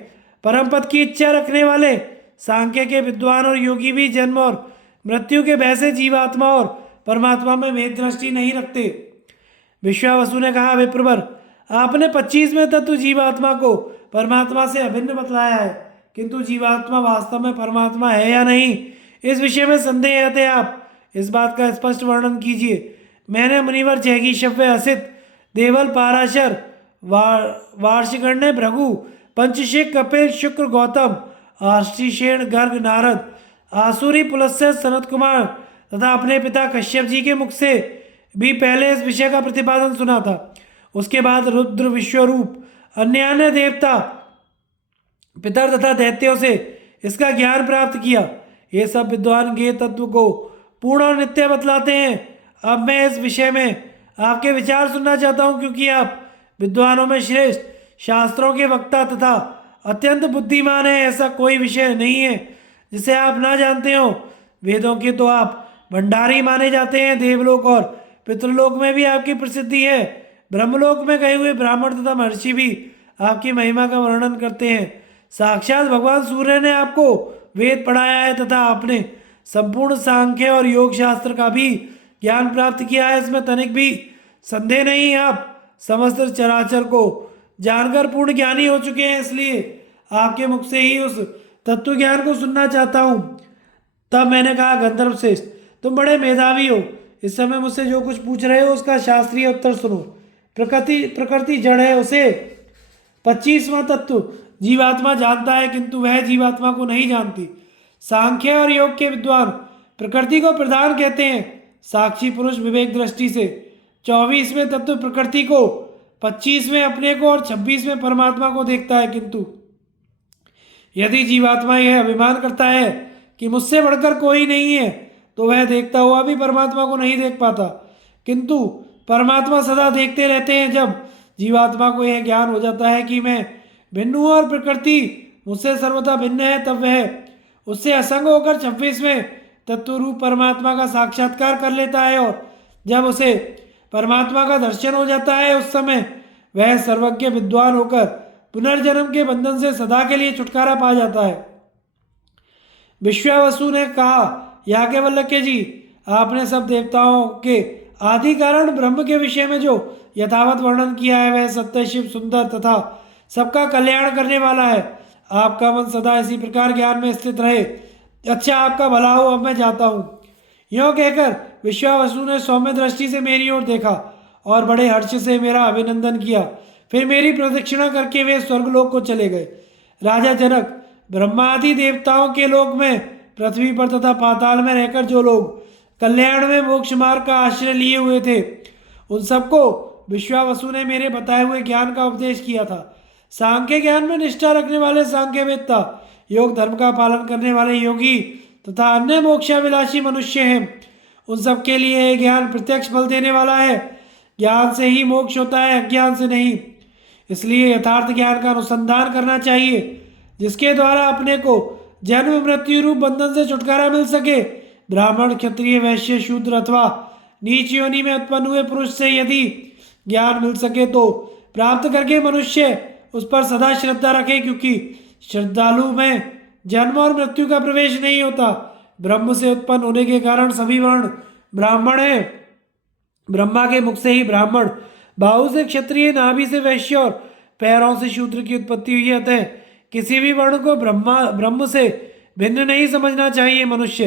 परम पद की इच्छा रखने वाले सांख्य के विद्वान और योगी भी जन्म और मृत्यु के भय से जीवात्मा और परमात्मा में भेद दृष्टि नहीं रखते। विश्वावसु ने कहा, विप्रवर, आपने 25वें तत्व जीवात्मा को परमात्मा से अभिन्न बतलाया है, किंतु जीवात्मा वास्तव में परमात्मा है या नहीं, इस विषय में संदेह है। आप इस बात का स्पष्ट वर्णन कीजिए। मैंने मुनिवर जैगी, शव्य, असित, देवल, पाराशर, वार्षिकण्य, भृगु, पंचशिख, कपिल, शुक्र, गौतम, आश्रीशेण, गर्ग, नारद, आसुरी, पुलस्त्य, सनत कुमार तथा अपने पिता कश्यप जी के मुख से भी पहले इस विषय का प्रतिपादन सुना था। उसके बाद रुद्र, विश्वरूप, अन्य देवता, पितर तथा दैत्यों से इसका ज्ञान प्राप्त किया। ये सब विद्वान ज्ञेय तत्व को पूर्ण और नित्य बतलाते हैं। अब मैं इस विषय में आपके विचार सुनना चाहता हूँ, क्योंकि आप विद्वानों में श्रेष्ठ, शास्त्रों के वक्ता तथा अत्यंत बुद्धिमान है। ऐसा कोई विषय नहीं है जिसे आप ना जानते हो। वेदों के तो आप भंडारी माने जाते हैं। देवलोक और पितृलोक में भी आपकी प्रसिद्धि है। ब्रह्मलोक में गए हुए ब्राह्मण तथा महर्षि भी आपकी महिमा का वर्णन करते हैं। साक्षात भगवान सूर्य ने आपको वेद पढ़ाया है तथा आपने संपूर्ण सांख्य और योग शास्त्र का भी ज्ञान प्राप्त किया है, इसमें तनिक भी संदेह नहीं। आप समस्त चराचर को जानकर पूर्ण ज्ञानी हो चुके हैं, इसलिए आपके मुख से ही उस तत्व ज्ञान को सुनना चाहता हूँ। तब मैंने कहा, गंधर्व श्रेष्ठ, तुम बड़े मेधावी हो। इस समय मुझसे जो कुछ पूछ रहे हो उसका शास्त्रीय उत्तर सुनो। प्रकृति जड़ है, उसे 25वां तत्व जीवात्मा जानता है, किंतु वह जीवात्मा को नहीं जानती। सांख्य और योग के विद्वान प्रकृति को प्रधान कहते हैं। साक्षी पुरुष विवेक दृष्टि से 24वें तत्व प्रकृति को, 25वें अपने को और 26वें परमात्मा को देखता है, किंतु यदि जीवात्मा यह अभिमान करता है कि मुझसे बढ़कर कोई नहीं है, तो वह देखता हुआ भी परमात्मा को नहीं देख पाता। किंतु परमात्मा सदा देखते रहते हैं। जब जीवात्मा को यह ज्ञान हो जाता है कि मैं भिन्न हूँ और प्रकृति मुझसे सर्वथा भिन्न है, तब वह उससे असंग होकर 26वें तत्व रूप परमात्मा का साक्षात्कार कर लेता है। और जब उसे परमात्मा का दर्शन हो जाता है, उस समय वह सर्वज्ञ विद्वान होकर पुनर्जन्म के बंधन से सदा के लिए छुटकारा पा जाता है। विश्वावसु ने कहा, याज्ञवल्क्य जी, आपने सब देवताओं के आदि कारण ब्रह्म के विषय में जो यथावत वर्णन किया है, वह सत्य, शिव, सुंदर तथा सबका कल्याण करने वाला है। आपका मन सदा इसी प्रकार ज्ञान में स्थित रहे। अच्छा, आपका भला हो, अब मैं जाता हूँ। यों कहकर विश्वावसु ने सौम्य दृष्टि से मेरी ओर देखा और बड़े हर्ष से मेरा अभिनंदन किया। फिर मेरी प्रदक्षिणा करके वे स्वर्गलोक को चले गए। राजा जनक, ब्रह्मादि देवताओं के लोक में, पृथ्वी पर तथा पाताल में रहकर जो लोग कल्याण में मोक्ष मार्ग का आश्रय लिए हुए थे, उन सबको विश्वावसु ने मेरे बताए हुए ज्ञान का उपदेश किया था। सांख्य ज्ञान में निष्ठा रखने वाले सांख्यवेत्ता, योग धर्म का पालन करने वाले योगी तथा अन्य मोक्षाभिलाषी मनुष्य हैं। उन सब के लिए यह ज्ञान प्रत्यक्ष फल देने वाला है। ज्ञान से ही मोक्ष होता है, अज्ञान से नहीं। इसलिए यथार्थ ज्ञान का अनुसंधान करना चाहिए, जिसके द्वारा अपने को जन्म मृत्यु रूप बंधन से छुटकारा मिल सके। ब्राह्मण, क्षत्रिय, वैश्य, शूद्र अथवा नीच योनि में उत्पन्न हुए पुरुष से यदि ज्ञान मिल सके तो प्राप्त करके मनुष्य उस पर सदा श्रद्धा रखे, क्योंकि श्रद्धालु में जन्म और मृत्यु का प्रवेश नहीं होता। ब्रह्म से उत्पन्न होने के कारण सभी वर्ण ब्राह्मण हैं। ब्रह्मा के मुख से ही ब्राह्मण, बाहु से क्षत्रिय, नाभि से वैश्य और पैरों से शूद्र की उत्पत्ति हुई है। अतः किसी भी वर्ण को ब्रह्म से भिन्न नहीं समझना चाहिए। मनुष्य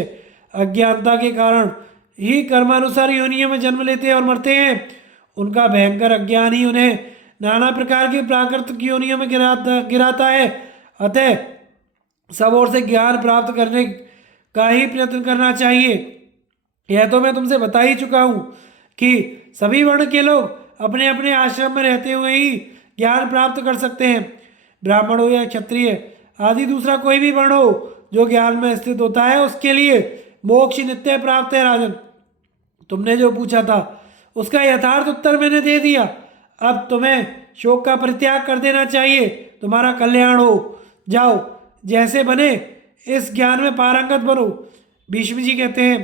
अज्ञानता के कारण ही कर्मानुसार योनियों में जन्म लेते हैं और मरते हैं। उनका भयंकर अज्ञान ही उन्हें नाना प्रकार की प्राकृतिक योनियों में गिराता है। अतः सब ओर से ज्ञान प्राप्त करने का ही प्रयत्न करना चाहिए। यह तो मैं तुमसे बता ही चुका हूँ कि सभी वर्ण के लोग अपने अपने आश्रम में रहते हुए ही ज्ञान प्राप्त कर सकते हैं। ब्राह्मण हो या क्षत्रिय आदि दूसरा कोई भी वर्ण हो जो ज्ञान में स्थित होता है, उसके लिए मोक्ष नित्य प्राप्त है। राजन, तुमने जो पूछा था उसका यथार्थ उत्तर मैंने दे दिया। अब तुम्हें शोक का परित्याग कर देना चाहिए, तुम्हारा कल्याण हो। जाओ, जैसे बने इस ज्ञान में पारंगत बनो। भीष्म जी कहते हैं,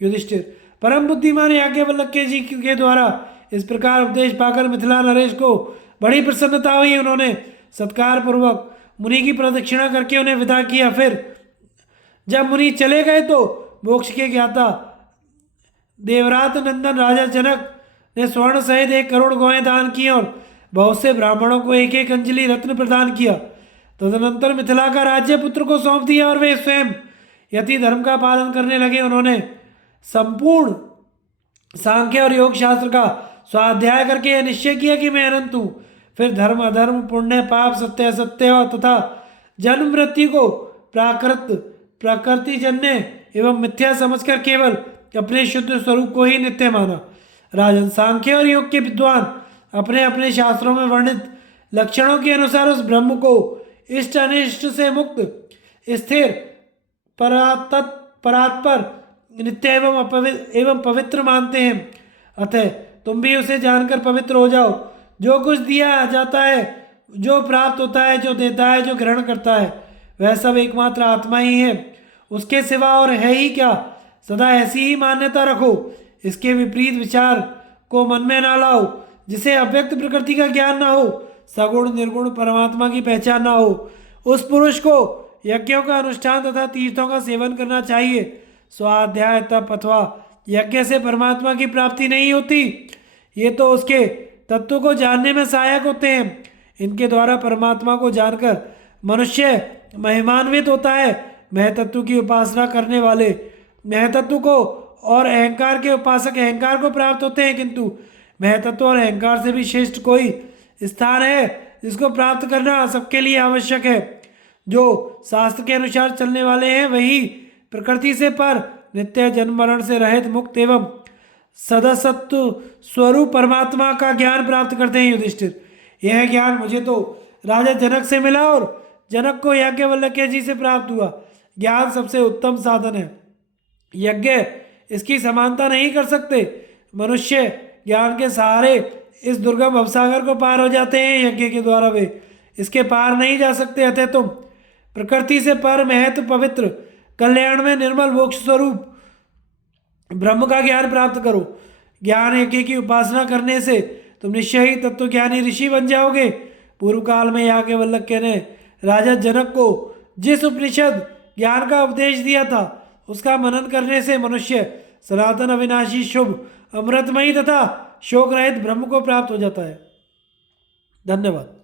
युधिष्ठिर, परम बुद्धिमान याज्ञवल्क्य जी के द्वारा इस प्रकार उपदेश पाकर मिथिला नरेश को बड़ी प्रसन्नता हुई। उन्होंने सत्कार पूर्वक मुनि की प्रदक्षिणा करके उन्हें विदा किया। फिर जब मुनि चले गए तो मोक्ष के ज्ञाता देवरात नंदन राजा जनक ने स्वर्ण सहित 1 करोड़ गौएं दान की और बहुत से ब्राह्मणों को 1-1 अंजलि रत्न प्रदान किया। तदनंतर मिथिला का राज्य पुत्र को सौंप दिया और वे स्वयं यति धर्म का पालन करने लगे। उन्होंने संपूर्ण सांख्य और योग शास्त्र का स्वाध्याय करके यह निश्चय किया कि मैं अनंत हूँ। फिर धर्म अधर्म, पुण्य पाप, सत्य असत्य तथा जन्म मृत्यु को प्रकृतिजन्य एवं मिथ्या समझकर केवल अपने शुद्ध स्वरूप को ही नित्य माना। राजन, सांख्य और योग के विद्वान अपने अपने शास्त्रों में वर्णित लक्षणों के अनुसार उस ब्रह्म को इष्ट अनिष्ट से मुक्त, स्थिर, परात्पर, नित्य एवं पवित्र मानते हैं। अतः तुम भी उसे जानकर पवित्र हो जाओ। जो कुछ दिया जाता है, जो प्राप्त होता है, जो देता है, जो ग्रहण करता है, वह सब एकमात्र आत्मा ही है, उसके सिवा और है ही क्या। सदा ऐसी ही मान्यता रखो। इसके विपरीत विचार को मन में ना लाओ। जिसे अव्यक्त प्रकृति का ज्ञान ना हो, सगुण निर्गुण परमात्मा की पहचान ना हो, उस पुरुष को यज्ञों का अनुष्ठान तथा तीर्थों का सेवन करना चाहिए। स्वाध्याय तप अथवा यज्ञ से परमात्मा की प्राप्ति नहीं होती। ये तो उसके तत्व को जानने में सहायक होते हैं। इनके द्वारा परमात्मा को जानकर मनुष्य महिमान्वित होता है। महतत्व की उपासना करने वाले महतत्व को और अहंकार के उपासक अहंकार को प्राप्त होते हैं, किंतु महतत्व और अहंकार से भी श्रेष्ठ कोई स्थान है जिसको प्राप्त करना सबके लिए आवश्यक है। जो शास्त्र के अनुसार चलने वाले हैं वही प्रकृति से पर, नित्य जन्म मरण से रहित, मुक्त एवं सदसत्व स्वरूप परमात्मा का ज्ञान प्राप्त करते हैं। युधिष्ठिर, यह ज्ञान मुझे तो राजा जनक से मिला और जनक को याज्ञवल्क्य जी से प्राप्त हुआ। ज्ञान सबसे उत्तम साधन है, यज्ञ इसकी समानता नहीं कर सकते। मनुष्य ज्ञान के सहारे इस दुर्गम भवसागर को पार हो जाते हैं, यज्ञ के द्वारा वे इसके पार नहीं जा सकते। अतः तुम प्रकृति से पर, महत्व, पवित्र, कल्याण में निर्मल मोक्ष स्वरूप ब्रह्म का ज्ञान प्राप्त करो। ज्ञान यज्ञ की उपासना करने से तुम निश्चय ही तत्वज्ञानी ऋषि बन जाओगे। पूर्व काल में याज्ञवल्क्य ने राजा जनक को जिस उपनिषद ज्ञान का उपदेश दिया था, उसका मनन करने से मनुष्य सनातन अविनाशी शुभ अमृतमयी तथा शोक रहित ब्रह्म को प्राप्त हो जाता है। धन्यवाद।